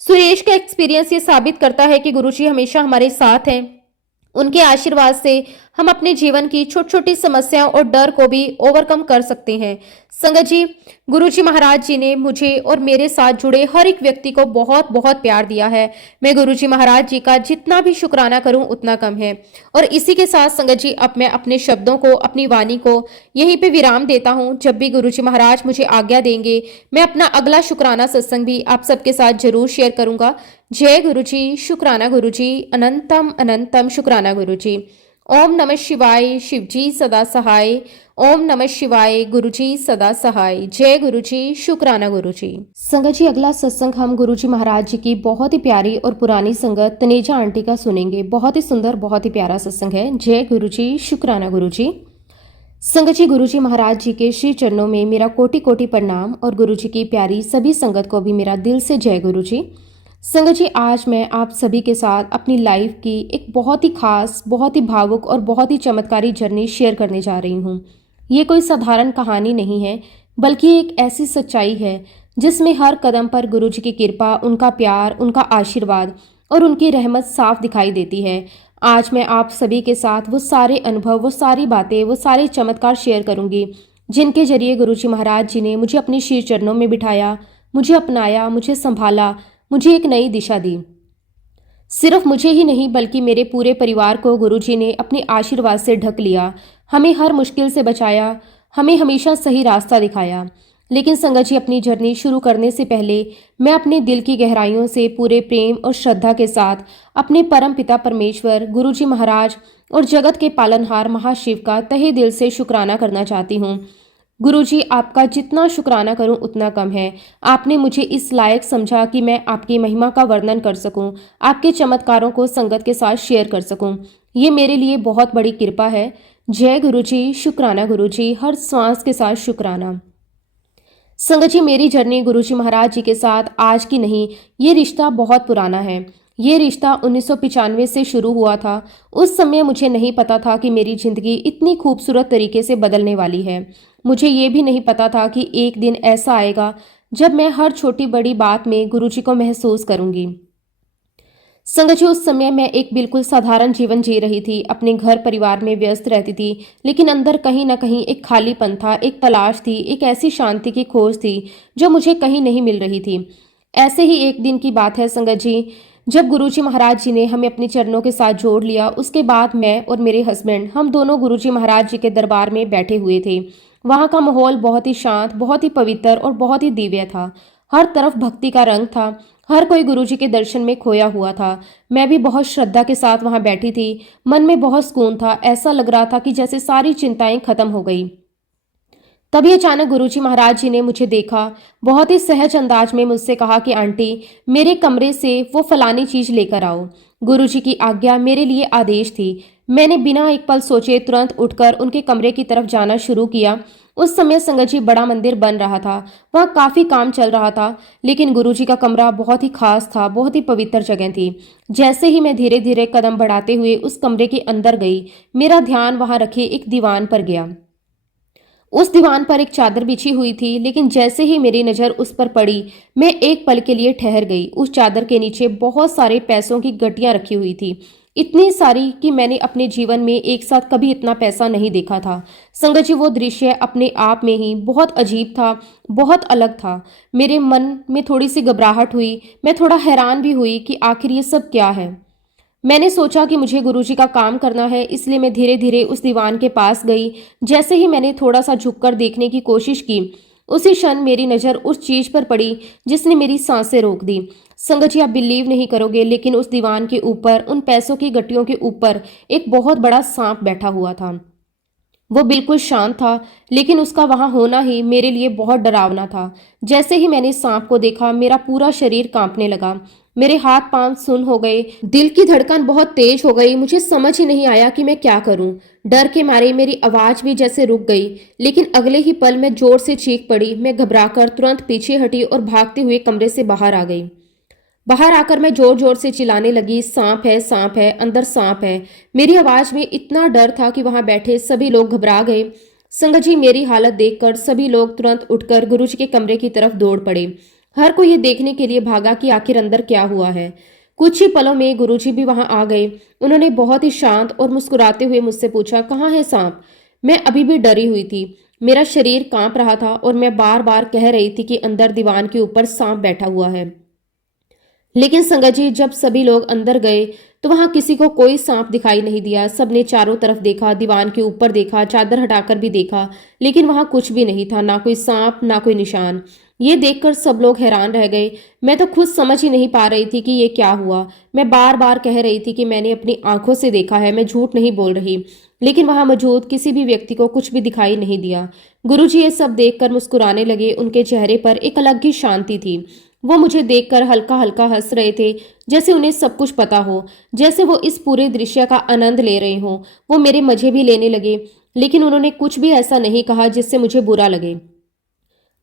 सुरेश का एक्सपीरियंस ये साबित करता है कि गुरुजी हमेशा हमारे साथ हैं। उनके आशीर्वाद से हम अपने जीवन की छोटी छोटी समस्याओं और डर को भी ओवरकम कर सकते हैं। संगत जी, गुरुजी महाराज जी ने मुझे और मेरे साथ जुड़े हर एक व्यक्ति को बहुत बहुत प्यार दिया है। मैं गुरुजी महाराज जी का जितना भी शुक्राना करूं उतना कम है। और इसी के साथ संगत जी, अब मैं अपने शब्दों को, अपनी वाणी को यहीं पे विराम देता हूं। जब भी गुरुजी महाराज मुझे आज्ञा देंगे, मैं अपना अगला शुक्राना सत्संग भी आप सबके साथ जरूर शेयर करूंगा। जय गुरुजी, शुक्राना गुरुजी, अनंतम अनंतम शुक्राना गुरुजी। ओम नमः शिवाय, शिवजी सदा सहाय। ओम नमः शिवाय, गुरुजी सदा सहाय। जय गुरुजी, शुक्राना गुरुजी। संगत जी, अगला सत्संग हम गुरुजी महाराज जी की बहुत ही प्यारी और पुरानी संगत तनेजा आंटी का सुनेंगे। बहुत ही सुंदर, बहुत ही प्यारा सत्संग है। जय गुरुजी, शुक्राना गुरुजी। संगत जी, गुरुजी महाराज जी के श्री चरणों में मेरा कोटि कोटि प्रणाम और गुरुजी की प्यारी सभी संगत को भी मेरा दिल से जय गुरुजी। संगत जी, आज मैं आप सभी के साथ अपनी लाइफ की एक बहुत ही खास, बहुत ही भावुक और बहुत ही चमत्कारी जर्नी शेयर करने जा रही हूँ। ये कोई साधारण कहानी नहीं है, बल्कि एक ऐसी सच्चाई है जिसमें हर कदम पर गुरुजी की कृपा, उनका प्यार, उनका आशीर्वाद और उनकी रहमत साफ दिखाई देती है। आज मैं आप सभी के साथ वो सारे अनुभव, वो सारी बातें, वो सारे चमत्कार शेयर करूंगी जिनके जरिए गुरुजी महाराज जी ने मुझे अपने श्री चरणों में बिठाया, मुझे अपनाया, मुझे संभाला, मुझे एक नई दिशा दी। सिर्फ मुझे ही नहीं, बल्कि मेरे पूरे परिवार को गुरुजी ने अपने आशीर्वाद से ढक लिया, हमें हर मुश्किल से बचाया, हमें हमेशा सही रास्ता दिखाया। लेकिन संगत जी, अपनी जर्नी शुरू करने से पहले मैं अपने दिल की गहराइयों से पूरे प्रेम और श्रद्धा के साथ अपने परम पिता परमेश्वर, गुरुजी महाराज और जगत के पालनहार महाशिव का तहे दिल से शुक्राना करना चाहती हूँ। गुरुजी, आपका जितना शुक्राना करूं उतना कम है। आपने मुझे इस लायक समझा कि मैं आपकी महिमा का वर्णन कर सकूं, आपके चमत्कारों को संगत के साथ शेयर कर सकूं। ये मेरे लिए बहुत बड़ी कृपा है। जय गुरुजी, शुक्राना गुरुजी, हर सांस के साथ शुक्राना। संगत जी, मेरी जर्नी गुरुजी महाराज जी के साथ आज की नहीं, ये रिश्ता बहुत पुराना है। ये रिश्ता 1995 से शुरू हुआ था। उस समय मुझे नहीं पता था कि मेरी जिंदगी इतनी खूबसूरत तरीके से बदलने वाली है। मुझे ये भी नहीं पता था कि एक दिन ऐसा आएगा जब मैं हर छोटी बड़ी बात में गुरुजी को महसूस करूंगी। संगत जी, उस समय मैं एक बिल्कुल साधारण जीवन जी रही थी, अपने घर परिवार में व्यस्त रहती थी, लेकिन अंदर कहीं ना कहीं एक खालीपन था, एक तलाश थी, एक ऐसी शांति की खोज थी जो मुझे कहीं नहीं मिल रही थी। ऐसे ही एक दिन की बात है संगत जी, जब गुरुजी महाराज जी ने हमें अपने चरणों के साथ जोड़ लिया। उसके बाद मैं और मेरे हस्बैंड, हम दोनों गुरुजी महाराज जी के दरबार में बैठे हुए थे। वहाँ का माहौल बहुत ही शांत, बहुत ही पवित्र और बहुत ही दिव्य था। हर तरफ भक्ति का रंग था, हर कोई गुरुजी के दर्शन में खोया हुआ था। मैं भी बहुत श्रद्धा के साथ वहाँ बैठी थी। मन में बहुत सुकून था, ऐसा लग रहा था कि जैसे सारी चिंताएं खत्म हो गई। तभी अचानक गुरुजी महाराज जी ने मुझे देखा। बहुत ही सहज अंदाज में मुझसे कहा कि आंटी, मेरे कमरे से वो फलानी चीज लेकर आओ। गुरुजी की आज्ञा मेरे लिए आदेश थी। मैंने बिना एक पल सोचे तुरंत उठकर उनके कमरे की तरफ जाना शुरू किया। उस समय संगत जी, बड़ा मंदिर बन रहा था, वहाँ काफी काम चल रहा था, लेकिन गुरुजी का कमरा बहुत ही खास था, बहुत ही पवित्र जगह थी। जैसे ही मैं धीरे धीरे कदम बढ़ाते हुए उस कमरे के अंदर गई, मेरा ध्यान वहां रखे एक दीवान पर गया। उस दीवान पर एक चादर बिछी हुई थी, लेकिन जैसे ही मेरी नज़र उस पर पड़ी, मैं एक पल के लिए ठहर गई। उस चादर के नीचे बहुत सारे पैसों की गट्टियां रखी हुई थी, इतनी सारी कि मैंने अपने जीवन में एक साथ कभी इतना पैसा नहीं देखा था। संगत जी, वो दृश्य अपने आप में ही बहुत अजीब था, बहुत अलग था। मेरे मन में थोड़ी सी घबराहट हुई, मैं थोड़ा हैरान भी हुई कि आखिर ये सब क्या है। मैंने सोचा कि मुझे गुरुजी का काम करना है, इसलिए मैं धीरे धीरे उस दीवान के पास गई। जैसे ही मैंने थोड़ा सा झुककर देखने की कोशिश की, उसी क्षण मेरी नज़र उस चीज पर पड़ी जिसने मेरी सांसें रोक दी। संगत जी, आप बिलीव नहीं करोगे, लेकिन उस दीवान के ऊपर, उन पैसों की गट्टियों के ऊपर एक बहुत बड़ा सांप बैठा हुआ था। वो बिल्कुल शांत था, लेकिन उसका वहां होना ही मेरे लिए बहुत डरावना था। जैसे ही मैंने सांप को देखा, मेरा पूरा शरीर कांपने लगा। मेरे हाथ पांव सुन्न हो गए, दिल की धड़कन बहुत तेज हो गई। मुझे समझ ही नहीं आया कि मैं क्या करूं। डर के मारे मेरी आवाज भी जैसे रुक गई, लेकिन अगले ही पल मैं जोर से चीख पड़ी। मैं घबराकर तुरंत पीछे हटी और भागते हुए कमरे से बाहर आ गई। बाहर आकर मैं जोर जोर से चिल्लाने लगी, सांप है, अंदर सांप है। मेरी आवाज में इतना डर था कि वहां बैठे सभी लोग घबरा गए। संगत जी, मेरी हालत देखकर सभी लोग तुरंत उठकर गुरुजी के कमरे की तरफ दौड़ पड़े। हर कोई ये देखने के लिए भागा कि आखिर अंदर क्या हुआ है। कुछ ही पलों में गुरुजी भी वहां आ गए। उन्होंने बहुत ही शांत और मुस्कुराते हुए मुझसे पूछा, कहाँ है सांप? मैं अभी भी डरी हुई थी। मेरा शरीर कांप रहा था और मैं बार बार कह रही थी कि अंदर दीवान के ऊपर सांप बैठा हुआ है। लेकिन संगत जी, जब सभी लोग अंदर गए तो वहां किसी को कोई सांप दिखाई नहीं दिया। सबने चारों तरफ देखा, दीवान के ऊपर देखा, चादर हटाकर भी देखा, लेकिन वहां कुछ भी नहीं था, ना कोई सांप ना कोई निशान। ये देखकर सब लोग हैरान रह गए। मैं तो खुद समझ ही नहीं पा रही थी कि ये क्या हुआ। मैं बार बार कह रही थी कि मैंने अपनी आंखों से देखा है, मैं झूठ नहीं बोल रही, लेकिन वहां मौजूद किसी भी व्यक्ति को कुछ भी दिखाई नहीं दिया। गुरुजी ये सब देखकर मुस्कुराने लगे। उनके चेहरे पर एक अलग ही शांति थी। वो मुझे देखकर हल्का हल्का हंस रहे थे, जैसे उन्हें सब कुछ पता हो, जैसे वो इस पूरे दृश्य का आनंद ले रहे हों। वो मेरे मजे भी लेने लगे, लेकिन उन्होंने कुछ भी ऐसा नहीं कहा जिससे मुझे बुरा लगे।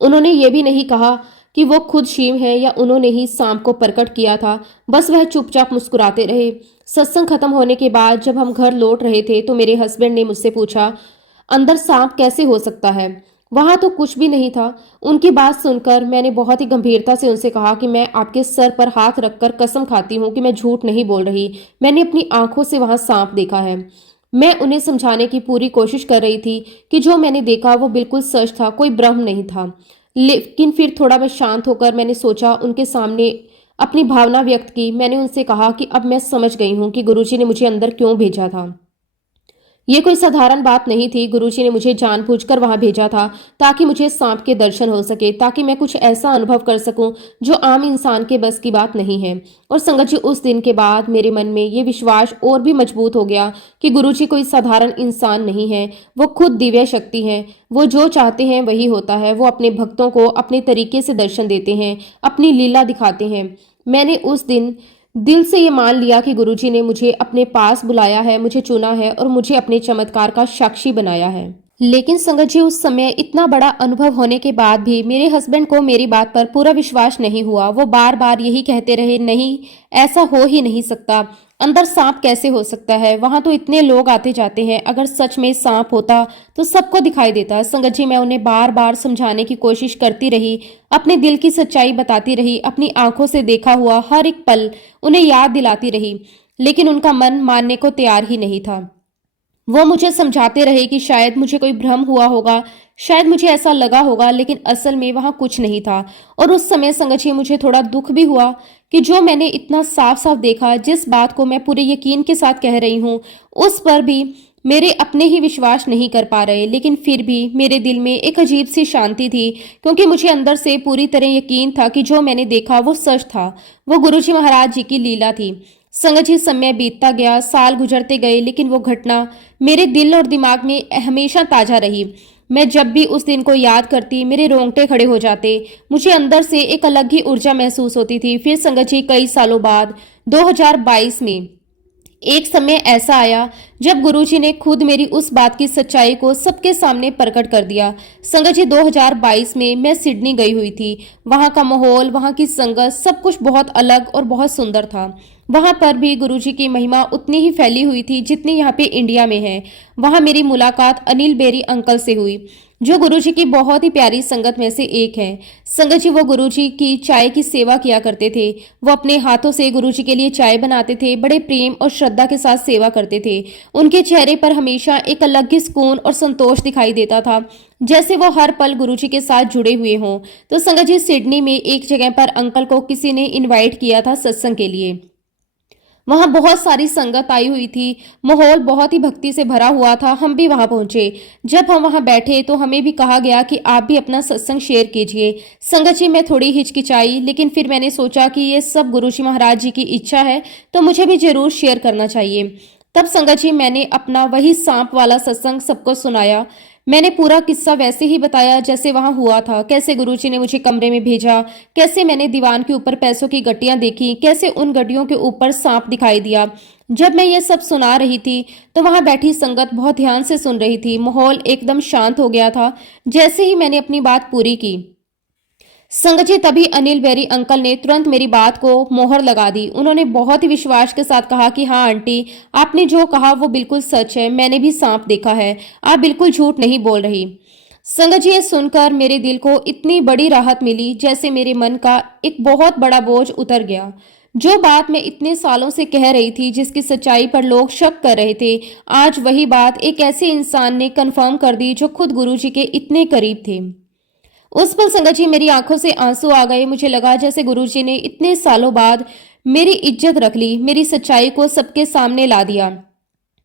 उन्होंने ये भी नहीं कहा कि वो खुद शिव है या उन्होंने ही सांप को प्रकट किया था। बस वह चुपचाप मुस्कुराते रहे। सत्संग खत्म होने के बाद जब हम घर लौट रहे थे तो मेरे हस्बैंड ने मुझसे पूछा, अंदर सांप कैसे हो सकता है? वहां तो कुछ भी नहीं था। उनकी बात सुनकर मैंने बहुत ही गंभीरता से उनसे कहा कि मैं आपके सर पर हाथ रखकर कसम खाती हूँ कि मैं झूठ नहीं बोल रही। मैंने अपनी आंखों से वहां सांप देखा है। मैं उन्हें समझाने की पूरी कोशिश कर रही थी कि जो मैंने देखा वो बिल्कुल सच था, कोई भ्रम नहीं था। लेकिन फिर थोड़ा मैं शांत होकर मैंने सोचा, उनके सामने अपनी भावना व्यक्त की। मैंने उनसे कहा कि अब मैं समझ गई हूँ कि गुरुजी ने मुझे अंदर क्यों भेजा था। ये कोई साधारण बात नहीं थी। गुरुजी ने मुझे जानबूझकर वहां भेजा था ताकि मुझे सांप के दर्शन हो सके, ताकि मैं कुछ ऐसा अनुभव कर सकूं जो आम इंसान के बस की बात नहीं है। और संगत जी, उस दिन के बाद मेरे मन में ये विश्वास और भी मजबूत हो गया कि गुरुजी कोई साधारण इंसान नहीं है। वो खुद दिव्य शक्ति है। वो जो चाहते हैं वही होता है। वो अपने भक्तों को अपने तरीके से दर्शन देते हैं, अपनी लीला दिखाते हैं। मैंने उस दिन दिल से ये मान लिया कि गुरुजी ने मुझे अपने पास बुलाया है, मुझे चुना है और मुझे अपने चमत्कार का साक्षी बनाया है। लेकिन संगत जी, उस समय इतना बड़ा अनुभव होने के बाद भी मेरे हस्बैंड को मेरी बात पर पूरा विश्वास नहीं हुआ। वो बार बार यही कहते रहे, नहीं, ऐसा हो ही नहीं सकता। अंदर सांप कैसे हो सकता है? वहां तो इतने लोग आते जाते हैं। अगर सच में सांप होता तो सबको दिखाई देता। संगत जी, मैं उन्हें बार बार समझाने की कोशिश करती रही, अपने दिल की सच्चाई बताती रही, अपनी आंखों से देखा हुआ हर एक पल उन्हें याद दिलाती रही, लेकिन उनका मन मानने को तैयार ही नहीं था। वो मुझे समझाते रहे कि शायद मुझे कोई भ्रम हुआ होगा, शायद मुझे ऐसा लगा होगा, लेकिन असल में वहां कुछ नहीं था। और उस समय संगत जी, मुझे थोड़ा दुख भी हुआ कि जो मैंने इतना साफ साफ देखा, जिस बात को मैं पूरे यकीन के साथ कह रही हूँ, उस पर भी मेरे अपने ही विश्वास नहीं कर पा रहे। लेकिन फिर भी मेरे दिल में एक अजीब सी शांति थी, क्योंकि मुझे अंदर से पूरी तरह यकीन था कि जो मैंने देखा वो सच था। वो गुरुजी महाराज जी की लीला थी। संगत जी, समय बीतता गया, साल गुजरते गए, लेकिन वो घटना मेरे दिल और दिमाग में हमेशा ताजा रही। मैं जब भी उस दिन को याद करती, मेरे रोंगटे खड़े हो जाते। मुझे अंदर से एक अलग ही ऊर्जा महसूस होती थी। फिर संगत जी, कई सालों बाद 2022 में एक समय ऐसा आया जब गुरुजी ने खुद मेरी उस बात की सच्चाई को सबके सामने प्रकट कर दिया। संगत जी, 2022 में मैं सिडनी गई हुई थी। वहां का माहौल, वहां की संगत, सब कुछ बहुत अलग और बहुत सुंदर था। वहां पर भी गुरुजी की महिमा उतनी ही फैली हुई थी जितनी यहाँ पे इंडिया में है। वहां मेरी मुलाकात अनिल बेरी अंकल से हुई, जो गुरुजी की बहुत ही प्यारी संगत में से एक है। संगत जी, वो गुरुजी की चाय की सेवा किया करते थे। वो अपने हाथों से गुरुजी के लिए चाय बनाते थे, बड़े प्रेम और श्रद्धा के साथ सेवा करते थे। उनके चेहरे पर हमेशा एक अलग ही सुकून और संतोष दिखाई देता था, जैसे वो हर पल गुरुजी के साथ जुड़े हुए हों। तो संगत जी, सिडनी में एक जगह पर अंकल को किसी ने इनवाइट किया था सत्संग के लिए। वहां बहुत सारी संगत आई हुई थी। माहौल बहुत ही भक्ति से भरा हुआ था। हम भी वहां पहुंचे। जब हम वहां बैठे तो हमें भी कहा गया कि आप भी अपना सत्संग शेयर कीजिए। संगत जी, मैं थोड़ी हिचकिचाई, लेकिन फिर मैंने सोचा कि ये सब गुरुजी महाराज जी की इच्छा है तो मुझे भी जरूर शेयर करना चाहिए। तब संगत जी, मैंने अपना वही सांप वाला सत्संग सबको सुनाया। मैंने पूरा किस्सा वैसे ही बताया जैसे वहां हुआ था। कैसे गुरुजी ने मुझे कमरे में भेजा, कैसे मैंने दीवान के ऊपर पैसों की गड्डियां देखी, कैसे उन गड्डियों के ऊपर सांप दिखाई दिया। जब मैं ये सब सुना रही थी तो वहां बैठी संगत बहुत ध्यान से सुन रही थी। माहौल एकदम शांत हो गया था। जैसे ही मैंने अपनी बात पूरी की, संगत जी, तभी अनिल बेरी अंकल ने तुरंत मेरी बात को मोहर लगा दी। उन्होंने बहुत ही विश्वास के साथ कहा कि हाँ आंटी, आपने जो कहा वो बिल्कुल सच है। मैंने भी सांप देखा है। आप बिल्कुल झूठ नहीं बोल रही। संगत जी, ये सुनकर मेरे दिल को इतनी बड़ी राहत मिली, जैसे मेरे मन का एक बहुत बड़ा बोझ उतर गया। जो बात मैं इतने सालों से कह रही थी, जिसकी सच्चाई पर लोग शक कर रहे थे, आज वही बात एक ऐसे इंसान ने कंफर्म कर दी जो खुद गुरुजी के इतने करीब थे। उस पल संगत जी मेरी आंखों से आंसू आ गए। मुझे लगा जैसे गुरुजी ने इतने सालों बाद मेरी इज्जत रख ली, मेरी सच्चाई को सबके सामने ला दिया।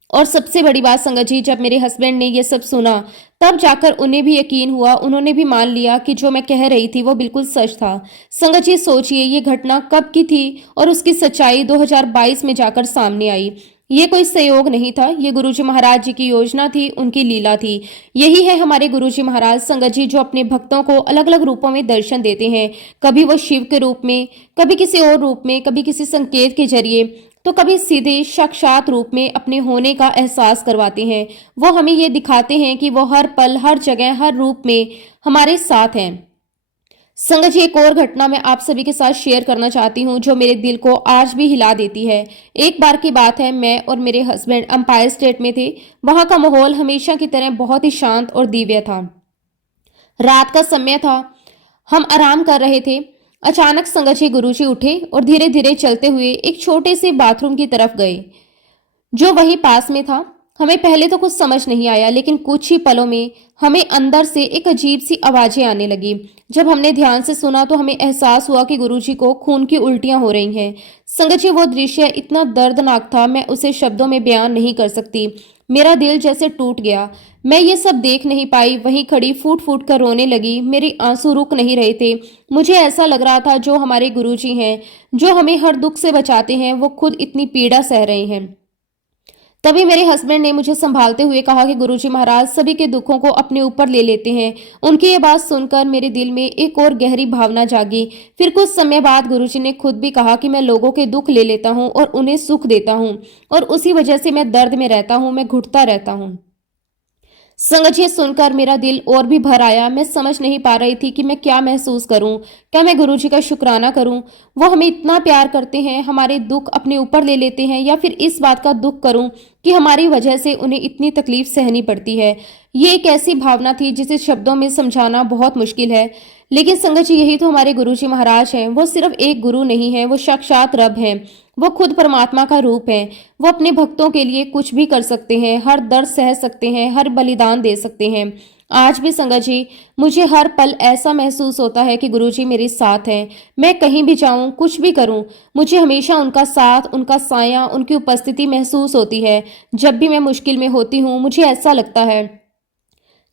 और सबसे बड़ी बात संगत जी, जब मेरे हस्बैंड ने ये सब सुना, तब जाकर उन्हें भी यकीन हुआ, उन्होंने भी मान लिया कि जो मैं कह रही थी वो बिल्कुल सच था। संगत जी सोचिए, ये घटना कब की थी और उसकी सच्चाई 2022 में जाकर सामने आई। ये कोई संयोग नहीं था, ये गुरुजी महाराज जी की योजना थी, उनकी लीला थी। यही है हमारे गुरुजी महाराज संगत जी, जो अपने भक्तों को अलग अलग रूपों में दर्शन देते हैं। कभी वो शिव के रूप में, कभी किसी और रूप में, कभी किसी संकेत के जरिए, तो कभी सीधे साक्षात रूप में अपने होने का एहसास करवाते हैं। वो हमें ये दिखाते हैं कि वो हर पल, हर जगह, हर रूप में हमारे साथ हैं। संगत जी एक और घटना मैं आप सभी के साथ शेयर करना चाहती हूँ, जो मेरे दिल को आज भी हिला देती है। एक बार की बात है, मैं और मेरे हस्बैंड एम्पायर स्टेट में थे। वहां का माहौल हमेशा की तरह बहुत ही शांत और दिव्य था। रात का समय था, हम आराम कर रहे थे। अचानक संगत जी गुरुजी उठे और धीरे धीरे चलते हुए एक छोटे से बाथरूम की तरफ गए, जो वहीं पास में था। हमें पहले तो कुछ समझ नहीं आया, लेकिन कुछ ही पलों में हमें अंदर से एक अजीब सी आवाजें आने लगी। जब हमने ध्यान से सुना तो हमें एहसास हुआ कि गुरुजी को खून की उल्टियां हो रही हैं। संगत जी वो दृश्य इतना दर्दनाक था, मैं उसे शब्दों में बयान नहीं कर सकती। मेरा दिल जैसे टूट गया। मैं ये सब देख नहीं पाई, वहीं खड़ी फूट फूट कर रोने लगी। मेरे आंसू रुक नहीं रहे थे। मुझे ऐसा लग रहा था जो हमारे गुरुजी हैं, जो हमें हर दुख से बचाते हैं, वो खुद इतनी पीड़ा सह रहे हैं। तभी मेरे हस्बैंड ने मुझे संभालते हुए कहा कि गुरुजी महाराज सभी के दुखों को अपने ऊपर ले लेते हैं। उनकी ये बात सुनकर मेरे दिल में एक और गहरी भावना जागी। फिर कुछ समय बाद गुरुजी ने खुद भी कहा कि मैं लोगों के दुख ले लेता हूँ और उन्हें सुख देता हूँ, और उसी वजह से मैं दर्द में रहता हूँ, मैं घुटता रहता हूँ। संगत जी सुनकर मेरा दिल और भी भर आया। मैं समझ नहीं पा रही थी कि मैं क्या महसूस करूं। क्या मैं गुरुजी का शुक्राना करूं, वो हमें इतना प्यार करते हैं, हमारे दुख अपने ऊपर ले लेते हैं, या फिर इस बात का दुख करूं कि हमारी वजह से उन्हें इतनी तकलीफ सहनी पड़ती है। ये एक ऐसी भावना थी जिसे शब्दों में समझाना बहुत मुश्किल है। लेकिन संगत जी यही तो हमारे गुरुजी महाराज हैं। वो सिर्फ एक गुरु नहीं है, वो साक्षात रब हैं। वो खुद परमात्मा का रूप है। वो अपने भक्तों के लिए कुछ भी कर सकते हैं, हर दर्द सह सकते हैं, हर बलिदान दे सकते हैं। आज भी संगत जी मुझे हर पल ऐसा महसूस होता है कि गुरुजी मेरे साथ हैं। मैं कहीं भी जाऊं, कुछ भी करूं, मुझे हमेशा उनका साथ, उनका साया, उनकी उपस्थिति महसूस होती है। जब भी मैं मुश्किल में होती हूं, मुझे ऐसा लगता है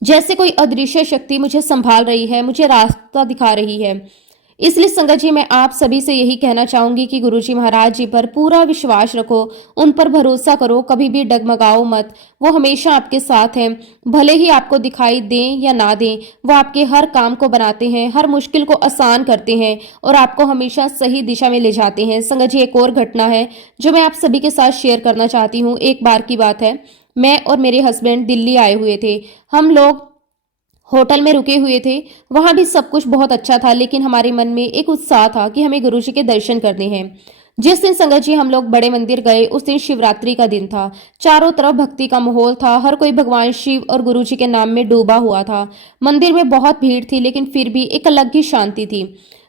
जैसे कोई अदृश्य शक्ति मुझे संभाल रही है, मुझे रास्ता दिखा रही है। इसलिए संगत जी मैं आप सभी से यही कहना चाहूंगी कि गुरुजी महाराज जी पर पूरा विश्वास रखो, उन पर भरोसा करो, कभी भी डगमगाओ मत। वो हमेशा आपके साथ हैं। भले ही आपको दिखाई दें या ना दें, वो आपके हर काम को बनाते हैं, हर मुश्किल को आसान करते हैं और आपको हमेशा सही दिशा में ले जाते हैं। संगत जी एक और घटना है जो मैं आप सभी के साथ शेयर करना चाहती हूँ। एक बार की बात है, मैं और मेरे हस्बैंड दिल्ली आए हुए थे। हम लोग होटल में रुके हुए थे। वहां भी सब कुछ बहुत अच्छा था, लेकिन हमारे मन में एक उत्साह था कि हमें गुरुजी के दर्शन करने हैं। जिस दिन संगत जी हम लोग बड़े मंदिर गए, उस दिन शिवरात्रि का दिन था। चारों तरफ भक्ति का माहौल था, हर कोई भगवान शिव और गुरुजी के नाम में डूबा हुआ था। मंदिर में बहुत भीड़ थी, लेकिन फिर भी एक अलग ही शांति थी।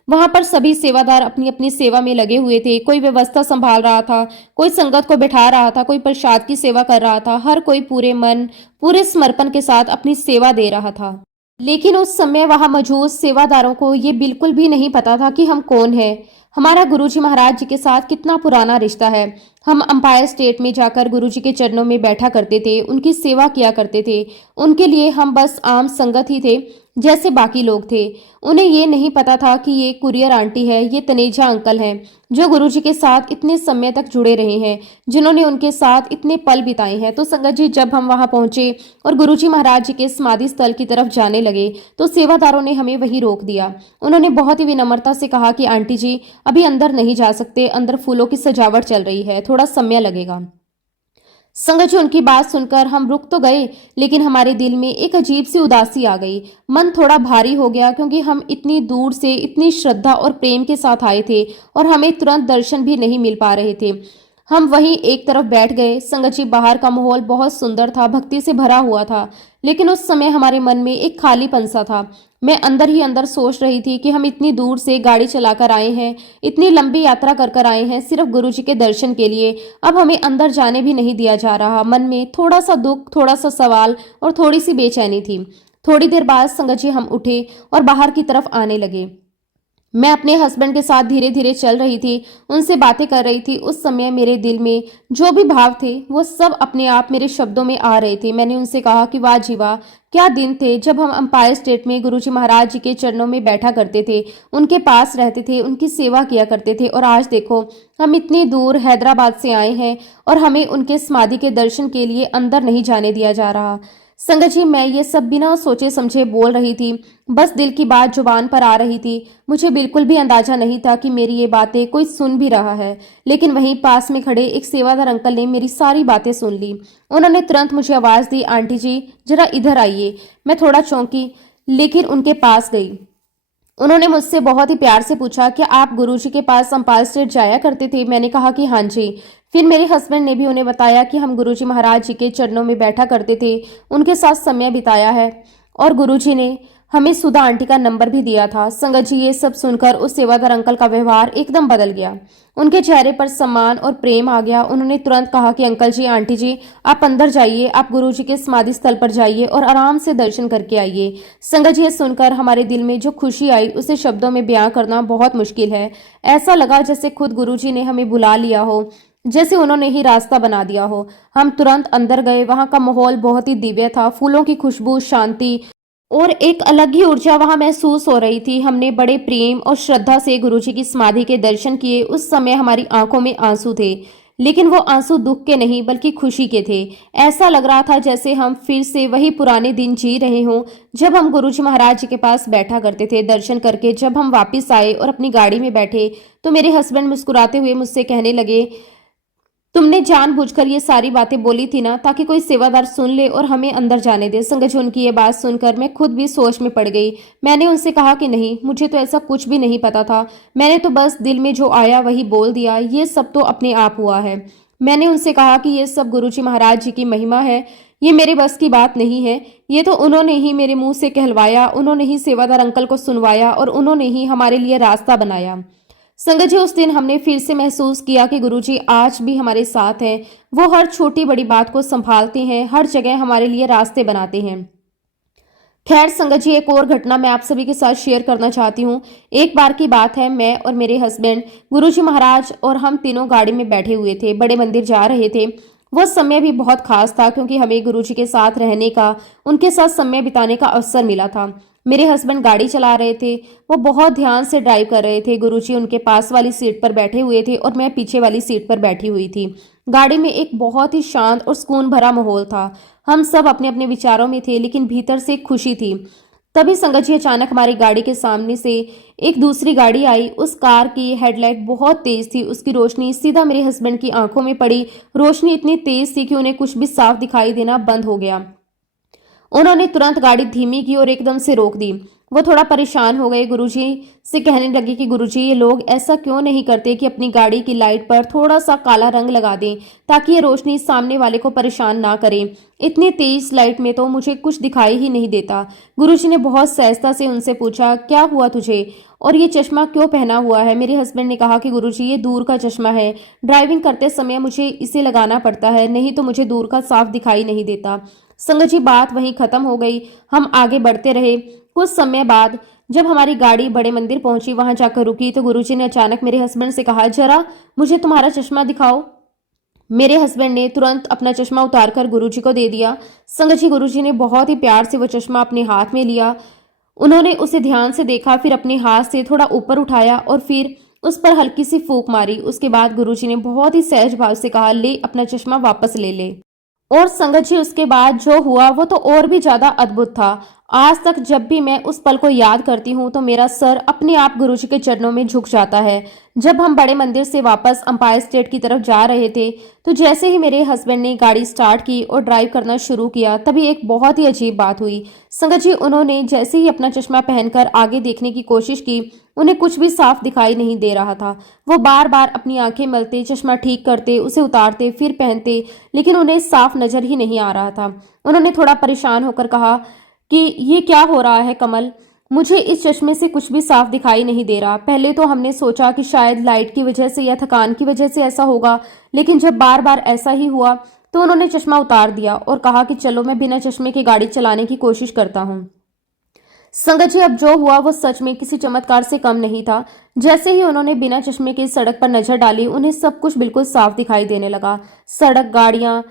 वहां पर सभी सेवादार अपनी अपनी सेवा में लगे हुए थे। कोई व्यवस्था संभाल रहा था, कोई संगत को बैठा रहा था, कोई प्रसाद की सेवा कर रहा था। हर कोई पूरे मन, पूरे समर्पण के साथ अपनी सेवा दे रहा था। लेकिन उस समय वहां मौजूद सेवादारों को ये बिल्कुल भी नहीं पता था कि हम कौन हैं, हमारा गुरुजी महाराज जी के साथ कितना पुराना रिश्ता है। हम अंपायर स्टेट में जाकर गुरुजी के चरणों में बैठा करते थे, उनकी सेवा किया करते थे। उनके लिए हम बस आम संगत ही थे, जैसे बाकी लोग थे। उन्हें ये नहीं पता था कि ये कुरियर आंटी है, ये तनेजा अंकल हैं, जो गुरुजी के साथ इतने समय तक जुड़े रहे हैं, जिन्होंने उनके साथ इतने पल बिताए हैं। तो संगत जी जब हम वहां पहुंचे और गुरुजी महाराज जी के समाधि स्थल की तरफ जाने लगे, तो सेवादारों ने हमें वहीं रोक दिया। उन्होंने बहुत ही विनम्रता से कहा कि आंटी जी अभी अंदर नहीं जा सकते, अंदर फूलों की सजावट चल रही है, थोड़ा समय लगेगा। संगत जी उनकी बात सुनकर हम रुक तो गए, लेकिन हमारे दिल में एक अजीब सी उदासी आ गई। मन थोड़ा भारी हो गया, क्योंकि हम इतनी दूर से इतनी श्रद्धा और प्रेम के साथ आए थे और हमें तुरंत दर्शन भी नहीं मिल पा रहे थे। हम वहीं एक तरफ बैठ गए। संगत जी बाहर का माहौल बहुत सुंदर था, भक्ति से भरा हुआ था, लेकिन उस समय हमारे मन में एक खालीपन सा था। मैं अंदर ही अंदर सोच रही थी कि हम इतनी दूर से गाड़ी चलाकर आए हैं, इतनी लंबी यात्रा कर कर आए हैं सिर्फ गुरुजी के दर्शन के लिए। अब हमें अंदर जाने भी नहीं दिया जा रहा। मन में थोड़ा सा दुख, थोड़ा सा सवाल और थोड़ी सी बेचैनी थी। थोड़ी देर बाद संगत जी हम उठे और बाहर की तरफ आने लगे। मैं अपने हस्बैंड के साथ धीरे धीरे चल रही थी, उनसे बातें कर रही थी। उस समय मेरे दिल में जो भी भाव थे वो सब अपने आप मेरे शब्दों में आ रहे थे। मैंने उनसे कहा कि वाह जी वाह, क्या दिन थे जब हम अंपायर स्टेट में गुरुजी महाराज जी के चरणों में बैठा करते थे, उनके पास रहते थे, उनकी सेवा किया करते थे। और आज देखो, हम इतनी दूर हैदराबाद से आए हैं और हमें उनके समाधि के दर्शन के लिए अंदर नहीं जाने दिया जा रहा। संगत जी, मैं ये सब बिना सोचे समझे बोल रही थी, बस दिल की बात जुबान पर आ रही थी। मुझे बिल्कुल भी अंदाजा नहीं था कि मेरी ये बातें कोई सुन भी रहा है। लेकिन वहीं पास में खड़े एक सेवादार अंकल ने मेरी सारी बातें सुन ली। उन्होंने तुरंत मुझे आवाज़ दी, आंटी जी जरा इधर आइए। मैं थोड़ा चौंकी, लेकिन उनके पास गई। उन्होंने मुझसे बहुत ही प्यार से पूछा, क्या आप गुरुजी के पास अंपायर स्टेट जाया करते थे? मैंने कहा कि हाँ जी। फिर मेरे हस्बैंड ने भी उन्हें बताया कि हम गुरुजी महाराज जी के चरणों में बैठा करते थे, उनके साथ समय बिताया है। और गुरुजी ने हमें सुधा आंटी का नंबर भी दिया था। संगत जी, ये सब सुनकर उस सेवादार अंकल का व्यवहार एकदम बदल गया। उनके चेहरे पर सम्मान और प्रेम आ गया। उन्होंने तुरंत कहा कि अंकल जी, आंटी जी, आप अंदर जाइए, आप गुरुजी के समाधि स्थल पर जाइए और आराम से दर्शन करके आइए। संगत जी, ये सुनकर हमारे दिल में जो खुशी आई उसे शब्दों में बयां करना बहुत मुश्किल है। ऐसा लगा जैसे खुद गुरुजी ने हमें बुला लिया हो, जैसे उन्होंने ही रास्ता बना दिया हो। हम तुरंत अंदर गए। वहां का माहौल बहुत ही दिव्य था। फूलों की खुशबू, शांति और एक अलग ही ऊर्जा वहां महसूस हो रही थी। हमने बड़े प्रेम और श्रद्धा से गुरुजी की समाधि के दर्शन किए। उस समय हमारी आंखों में आंसू थे, लेकिन वो आंसू दुख के नहीं बल्कि खुशी के थे। ऐसा लग रहा था जैसे हम फिर से वही पुराने दिन जी रहे हों, जब हम गुरुजी महाराज जी के पास बैठा करते थे। दर्शन करके जब हम वापस आए और अपनी गाड़ी में बैठे, तो मेरे हस्बैंड मुस्कुराते हुए मुझसे कहने लगे, तुमने जानबूझकर ये सारी बातें बोली थी ना, ताकि कोई सेवादार सुन ले और हमें अंदर जाने दे। संगत जी, उनकी ये बात सुनकर मैं खुद भी सोच में पड़ गई। मैंने उनसे कहा कि नहीं, मुझे तो ऐसा कुछ भी नहीं पता था। मैंने तो बस दिल में जो आया वही बोल दिया। ये सब तो अपने आप हुआ है। मैंने उनसे कहा कि ये सब गुरुजी महाराज जी की महिमा है, ये मेरे बस की बात नहीं है। ये तो उन्होंने ही मेरे मुंह से कहलवाया, उन्होंने ही सेवादार अंकल को सुनवाया और उन्होंने ही हमारे लिए रास्ता बनाया। संगत जी, उस दिन हमने फिर से महसूस किया कि गुरुजी आज भी हमारे साथ हैं। वो हर छोटी बड़ी बात को संभालते हैं, हर जगह हमारे लिए रास्ते बनाते हैं। खैर संगत जी, एक और घटना मैं आप सभी के साथ शेयर करना चाहती हूँ। एक बार की बात है, मैं और मेरे हस्बैंड, गुरुजी महाराज और हम तीनों गाड़ी में बैठे हुए थे, बड़े मंदिर जा रहे थे। वह समय भी बहुत खास था क्योंकि हमें गुरुजी के साथ रहने का, उनके साथ समय बिताने का अवसर मिला था। मेरे हस्बैंड गाड़ी चला रहे थे, वो बहुत ध्यान से ड्राइव कर रहे थे। गुरुजी उनके पास वाली सीट पर बैठे हुए थे और मैं पीछे वाली सीट पर बैठी हुई थी। गाड़ी में एक बहुत ही शांत और सुकून भरा माहौल था। हम सब अपने अपने विचारों में थे, लेकिन भीतर से खुशी थी। तभी संगत जी, अचानक हमारी गाड़ी के सामने से एक दूसरी गाड़ी आई। उस कार की हेडलाइट बहुत तेज थी, उसकी रोशनी सीधा मेरे हस्बैंड की आंखों में पड़ी। रोशनी इतनी तेज थी कि उन्हें कुछ भी साफ दिखाई देना बंद हो गया। उन्होंने तुरंत गाड़ी धीमी की और एकदम से रोक दी। वो थोड़ा परेशान हो गए। गुरुजी से कहने लगे कि गुरुजी, ये लोग ऐसा क्यों नहीं करते कि अपनी गाड़ी की लाइट पर थोड़ा सा काला रंग लगा दें, ताकि ये रोशनी सामने वाले को परेशान ना करे। इतनी तेज लाइट में तो मुझे कुछ दिखाई ही नहीं देता। गुरुजी ने बहुत सहजता से उनसे पूछा, क्या हुआ तुझे और ये चश्मा क्यों पहना हुआ है? मेरे हस्बैंड ने कहा कि गुरुजी, ये दूर का चश्मा है, ड्राइविंग करते समय मुझे इसे लगाना पड़ता है, नहीं तो मुझे दूर का साफ दिखाई नहीं देता। संगत जी, बात वहीं खत्म हो गई। हम आगे बढ़ते रहे। कुछ समय बाद जब हमारी गाड़ी बड़े मंदिर पहुंची, वहां जाकर रुकी, तो गुरुजी ने अचानक मेरे हस्बैंड से कहा, जरा मुझे तुम्हारा चश्मा दिखाओ। मेरे हस्बैंड ने तुरंत अपना चश्मा उतारकर गुरुजी को दे दिया। संगत जी, गुरुजी ने बहुत ही प्यार से वो चश्मा अपने हाथ में लिया। उन्होंने उसे ध्यान से देखा, फिर अपने हाथ से थोड़ा ऊपर उठाया और फिर उस पर हल्की सी फूंक मारी। उसके बाद गुरुजी ने बहुत ही सहज भाव से कहा, ले अपना चश्मा वापस ले ले। और संगत जी, उसके बाद जो हुआ वो तो और भी ज्यादा अद्भुत था। आज तक जब भी मैं उस पल को याद करती हूँ तो मेरा सर अपने आप गुरुजी के चरणों में झुक जाता है। जब हम बड़े मंदिर से वापस अंपायर स्टेट की तरफ जा रहे थे, तो जैसे ही मेरे हस्बैंड ने गाड़ी स्टार्ट की और ड्राइव करना शुरू किया, तभी एक बहुत ही अजीब बात हुई। संगत जी, उन्होंने जैसे ही अपना चश्मा पहनकर आगे देखने की कोशिश की, उन्हें कुछ भी साफ दिखाई नहीं दे रहा था। वो बार बार अपनी आंखें मलते, चश्मा ठीक करते, उसे उतारते, फिर पहनते, लेकिन उन्हें साफ नजर ही नहीं आ रहा था। उन्होंने थोड़ा परेशान होकर कहा कि ये क्या हो रहा है कमल? मुझे इस चश्मे से कुछ भी साफ दिखाई नहीं दे रहा। पहले तो हमने सोचा कि शायद लाइट की वजह से या थकान की वजह से ऐसा होगा, लेकिन जब बार बार ऐसा ही हुआ तो उन्होंने चश्मा उतार दिया और कहा कि चलो मैं बिना चश्मे के गाड़ी चलाने की कोशिश करता हूँ। संगत जी, अब जो हुआ वो सच में किसी चमत्कार से कम नहीं था। जैसे ही उन्होंने बिना चश्मे के सड़क पर नजर डाली, उन्हें सब कुछ बिल्कुल साफ दिखाई देने लगा। सड़क, गाड़ियां,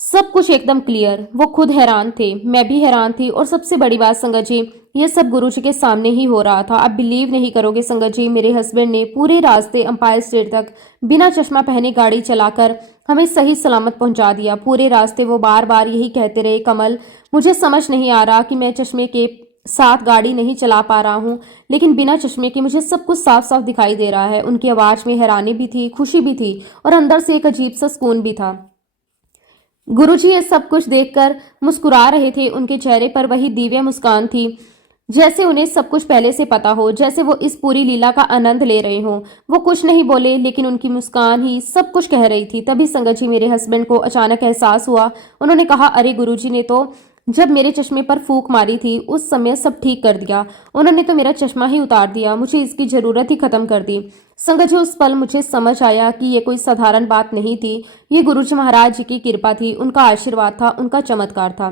सब कुछ एकदम क्लियर। वो खुद हैरान थे, मैं भी हैरान थी, और सबसे बड़ी बात संगत जी, ये सब गुरुजी के सामने ही हो रहा था। आप बिलीव नहीं करोगे संगत जी, मेरे हस्बैंड ने पूरे रास्ते अंपायर स्टेट तक बिना चश्मा पहने गाड़ी चलाकर हमें सही सलामत पहुंचा दिया। पूरे रास्ते वो बार बार यही कहते रहे, कमल मुझे समझ नहीं आ रहा कि मैं चश्मे के साथ गाड़ी नहीं चला पा रहा हूँ, लेकिन बिना चश्मे के मुझे सब कुछ साफ साफ दिखाई दे रहा है। उनकी आवाज में हैरानी भी थी, खुशी भी थी, और अंदर से एक अजीब सा सुकून भी था। गुरुजी ये सब कुछ देखकर मुस्कुरा रहे थे। उनके चेहरे पर वही दिव्य मुस्कान थी, जैसे उन्हें सब कुछ पहले से पता हो, जैसे वो इस पूरी लीला का आनंद ले रहे हों। वो कुछ नहीं बोले, लेकिन उनकी मुस्कान ही सब कुछ कह रही थी। तभी संगत जी, मेरे हस्बैंड को अचानक एहसास हुआ। उन्होंने कहा, अरे गुरुजी ने तो जब मेरे चश्मे पर फूंक मारी थी उस समय सब ठीक कर दिया। उन्होंने तो मेरा चश्मा ही उतार दिया, मुझे इसकी जरूरत ही खत्म कर दी। संगत जी, उस पल मुझे समझ आया कि ये कोई साधारण बात नहीं थी। ये गुरुजी महाराज जी की कृपा थी, उनका आशीर्वाद था, उनका चमत्कार था।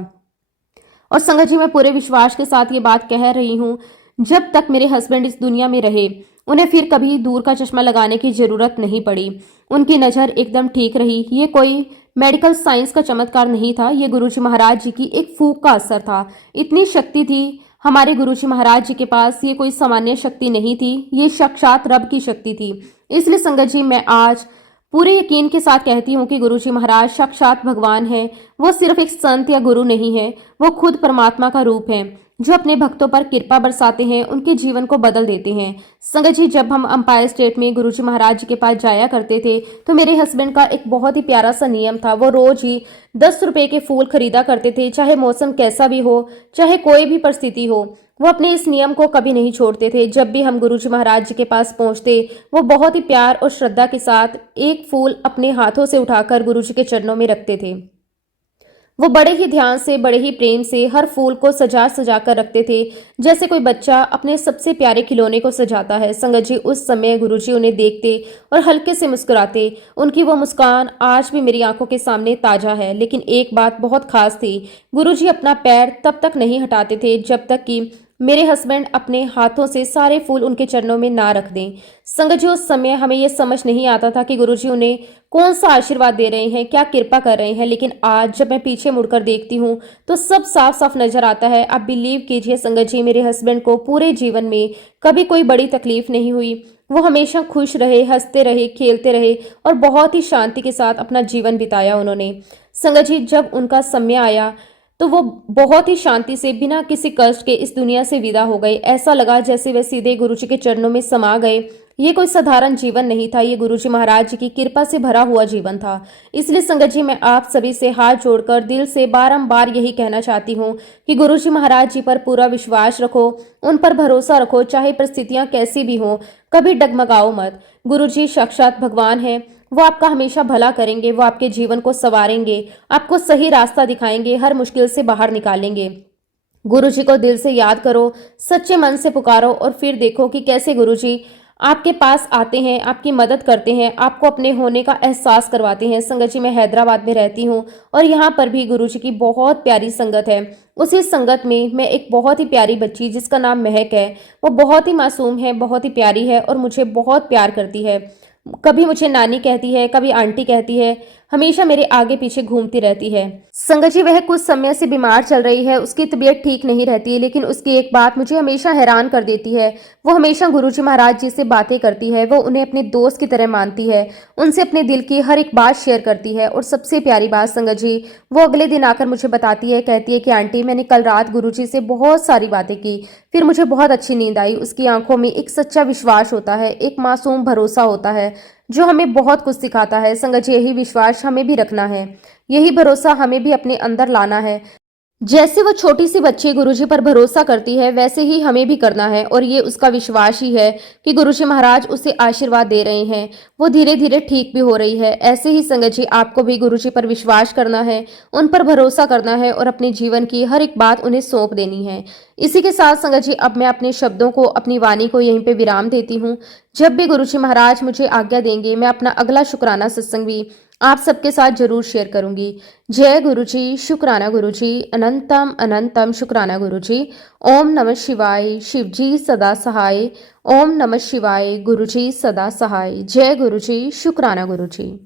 और संगत जी, मैं पूरे विश्वास के साथ ये बात कह रही हूँ, जब तक मेरे हस्बैंड इस दुनिया में रहे उन्हें फिर कभी दूर का चश्मा लगाने की जरूरत नहीं पड़ी। उनकी नज़र एकदम ठीक रही। ये कोई मेडिकल साइंस का चमत्कार नहीं था, ये गुरुजी महाराज जी की एक फूंक का असर था। इतनी शक्ति थी हमारे गुरुजी महाराज जी के पास। ये कोई सामान्य शक्ति नहीं थी, ये साक्षात रब की शक्ति थी। इसलिए संगत जी, मैं आज पूरे यकीन के साथ कहती हूँ कि गुरुजी महाराज साक्षात भगवान हैं। वो सिर्फ एक संत या गुरु नहीं है, वो खुद परमात्मा का रूप है, जो अपने भक्तों पर कृपा बरसाते हैं, उनके जीवन को बदल देते हैं। संगत जी, जब हम अंपायर स्टेट में गुरुजी महाराज जी के पास जाया करते थे तो मेरे हस्बैंड का एक बहुत ही प्यारा सा नियम था। वो रोज ही 10 रुपए के फूल खरीदा करते थे, चाहे मौसम कैसा भी हो, चाहे कोई भी परिस्थिति हो। वो अपने इस नियम को कभी नहीं छोड़ते थे। जब भी हम गुरुजी महाराज जी के पास पहुंचते, वो बहुत ही प्यार और श्रद्धा के साथ एक फूल अपने हाथों से उठाकर गुरुजी के चरणों में रखते थे। वो बड़े ही ध्यान से, बड़े ही प्रेम से हर फूल को सजा सजा कर रखते थे, जैसे कोई बच्चा अपने सबसे प्यारे खिलौने को सजाता है। संगत जी, उस समय गुरुजी उन्हें देखते और हल्के से मुस्कुराते। उनकी वो मुस्कान आज भी मेरी आंखों के सामने ताजा है। लेकिन एक बात बहुत खास थी, गुरुजी अपना पैर तब तक नहीं हटाते थे जब तक कि मेरे हस्बैंड अपने हाथों से सारे फूल उनके चरणों में ना रख दें। संगत जी, उस समय हमें यह समझ नहीं आता था कि गुरुजी उन्हें कौन सा आशीर्वाद दे रहे हैं, क्या कृपा कर रहे हैं। लेकिन आज जब मैं पीछे मुड़कर देखती हूँ तो सब साफ साफ नजर आता है। आप बिलीव कीजिए संगत जी, मेरे हस्बैंड को पूरे जीवन में कभी कोई बड़ी तकलीफ नहीं हुई। वो हमेशा खुश रहे, हंसते रहे, खेलते रहे, और बहुत ही शांति के साथ अपना जीवन बिताया उन्होंने। संगत जी, जब उनका समय आया तो वो बहुत ही शांति से, बिना किसी कष्ट के इस दुनिया से विदा हो गए। ऐसा लगा जैसे वे सीधे गुरुजी के चरणों में समा गए। ये कोई साधारण जीवन नहीं था, ये गुरुजी महाराज जी की कृपा से भरा हुआ जीवन था। इसलिए संगत जी, मैं आप सभी से हाथ जोड़कर दिल से बारंबार यही कहना चाहती हूँ कि गुरुजी महाराज जी पर पूरा विश्वास रखो, उन पर भरोसा रखो, चाहे परिस्थितियां कैसी भी हों, कभी डगमगाओ मत। गुरुजी साक्षात भगवान है, वो आपका हमेशा भला करेंगे, वो आपके जीवन को संवारेंगे, आपको सही रास्ता दिखाएंगे, हर मुश्किल से बाहर निकालेंगे। गुरुजी को दिल से याद करो, सच्चे मन से पुकारो, और फिर देखो कि कैसे गुरुजी आपके पास आते हैं, आपकी मदद करते हैं, आपको अपने होने का एहसास करवाते हैं। संगत जी, मैं हैदराबाद में रहती हूँ और यहाँ पर भी गुरुजी की बहुत प्यारी संगत है। उसी संगत में मैं एक बहुत ही प्यारी बच्ची, जिसका नाम महक है, वो बहुत ही मासूम है, बहुत ही प्यारी है और मुझे बहुत प्यार करती है। कभी मुझे नानी कहती है, कभी आंटी कहती है, हमेशा मेरे आगे पीछे घूमती रहती है। संगत जी, वह कुछ समय से बीमार चल रही है, उसकी तबीयत ठीक नहीं रहती, लेकिन उसकी एक बात मुझे हमेशा हैरान कर देती है। वो हमेशा गुरुजी महाराज जी से बातें करती है, वो उन्हें अपने दोस्त की तरह मानती है, उनसे अपने दिल की हर एक बात शेयर करती है। और सबसे प्यारी बात संगत जी, वो अगले दिन आकर मुझे बताती है, कहती है कि आंटी, मैंने कल रात गुरुजी से बहुत सारी बातें की, फिर मुझे बहुत अच्छी नींद आई। उसकी आंखों में एक सच्चा विश्वास होता है, एक मासूम भरोसा होता है, जो हमें बहुत कुछ सिखाता है। संगत जी, यही विश्वास हमें भी रखना है, यही भरोसा हमें भी अपने अंदर लाना है। जैसे वो छोटी सी बच्ची गुरुजी पर भरोसा करती है, वैसे ही हमें भी करना है और ये उसका विश्वास ही है कि गुरुजी महाराज उसे आशीर्वाद दे रहे हैं। वो धीरे-धीरे ठीक भी हो रही है। ऐसे ही संगत जी आपको भी गुरुजी पर विश्वास करना है, उन पर भरोसा करना है और अपने जीवन की हर एक बात उन्हें सौंप देनी है। इसी के साथ संगत जी अब मैं अपने शब्दों को, अपनी वाणी को यहीं पे विराम देती हूँ। जब भी गुरुजी महाराज मुझे आज्ञा देंगे, मैं अपना अगला शुक्राना सत्संग भी आप सबके साथ जरूर शेयर करूंगी। जय गुरुजी, शुक्राना गुरुजी, अनंतम अनंतम शुक्राना गुरुजी। ओम नमः शिवाय, शिवजी सदा सहाय। ओम नमः शिवाय, गुरुजी सदा सहाय। जय गुरुजी, शुक्राना गुरुजी।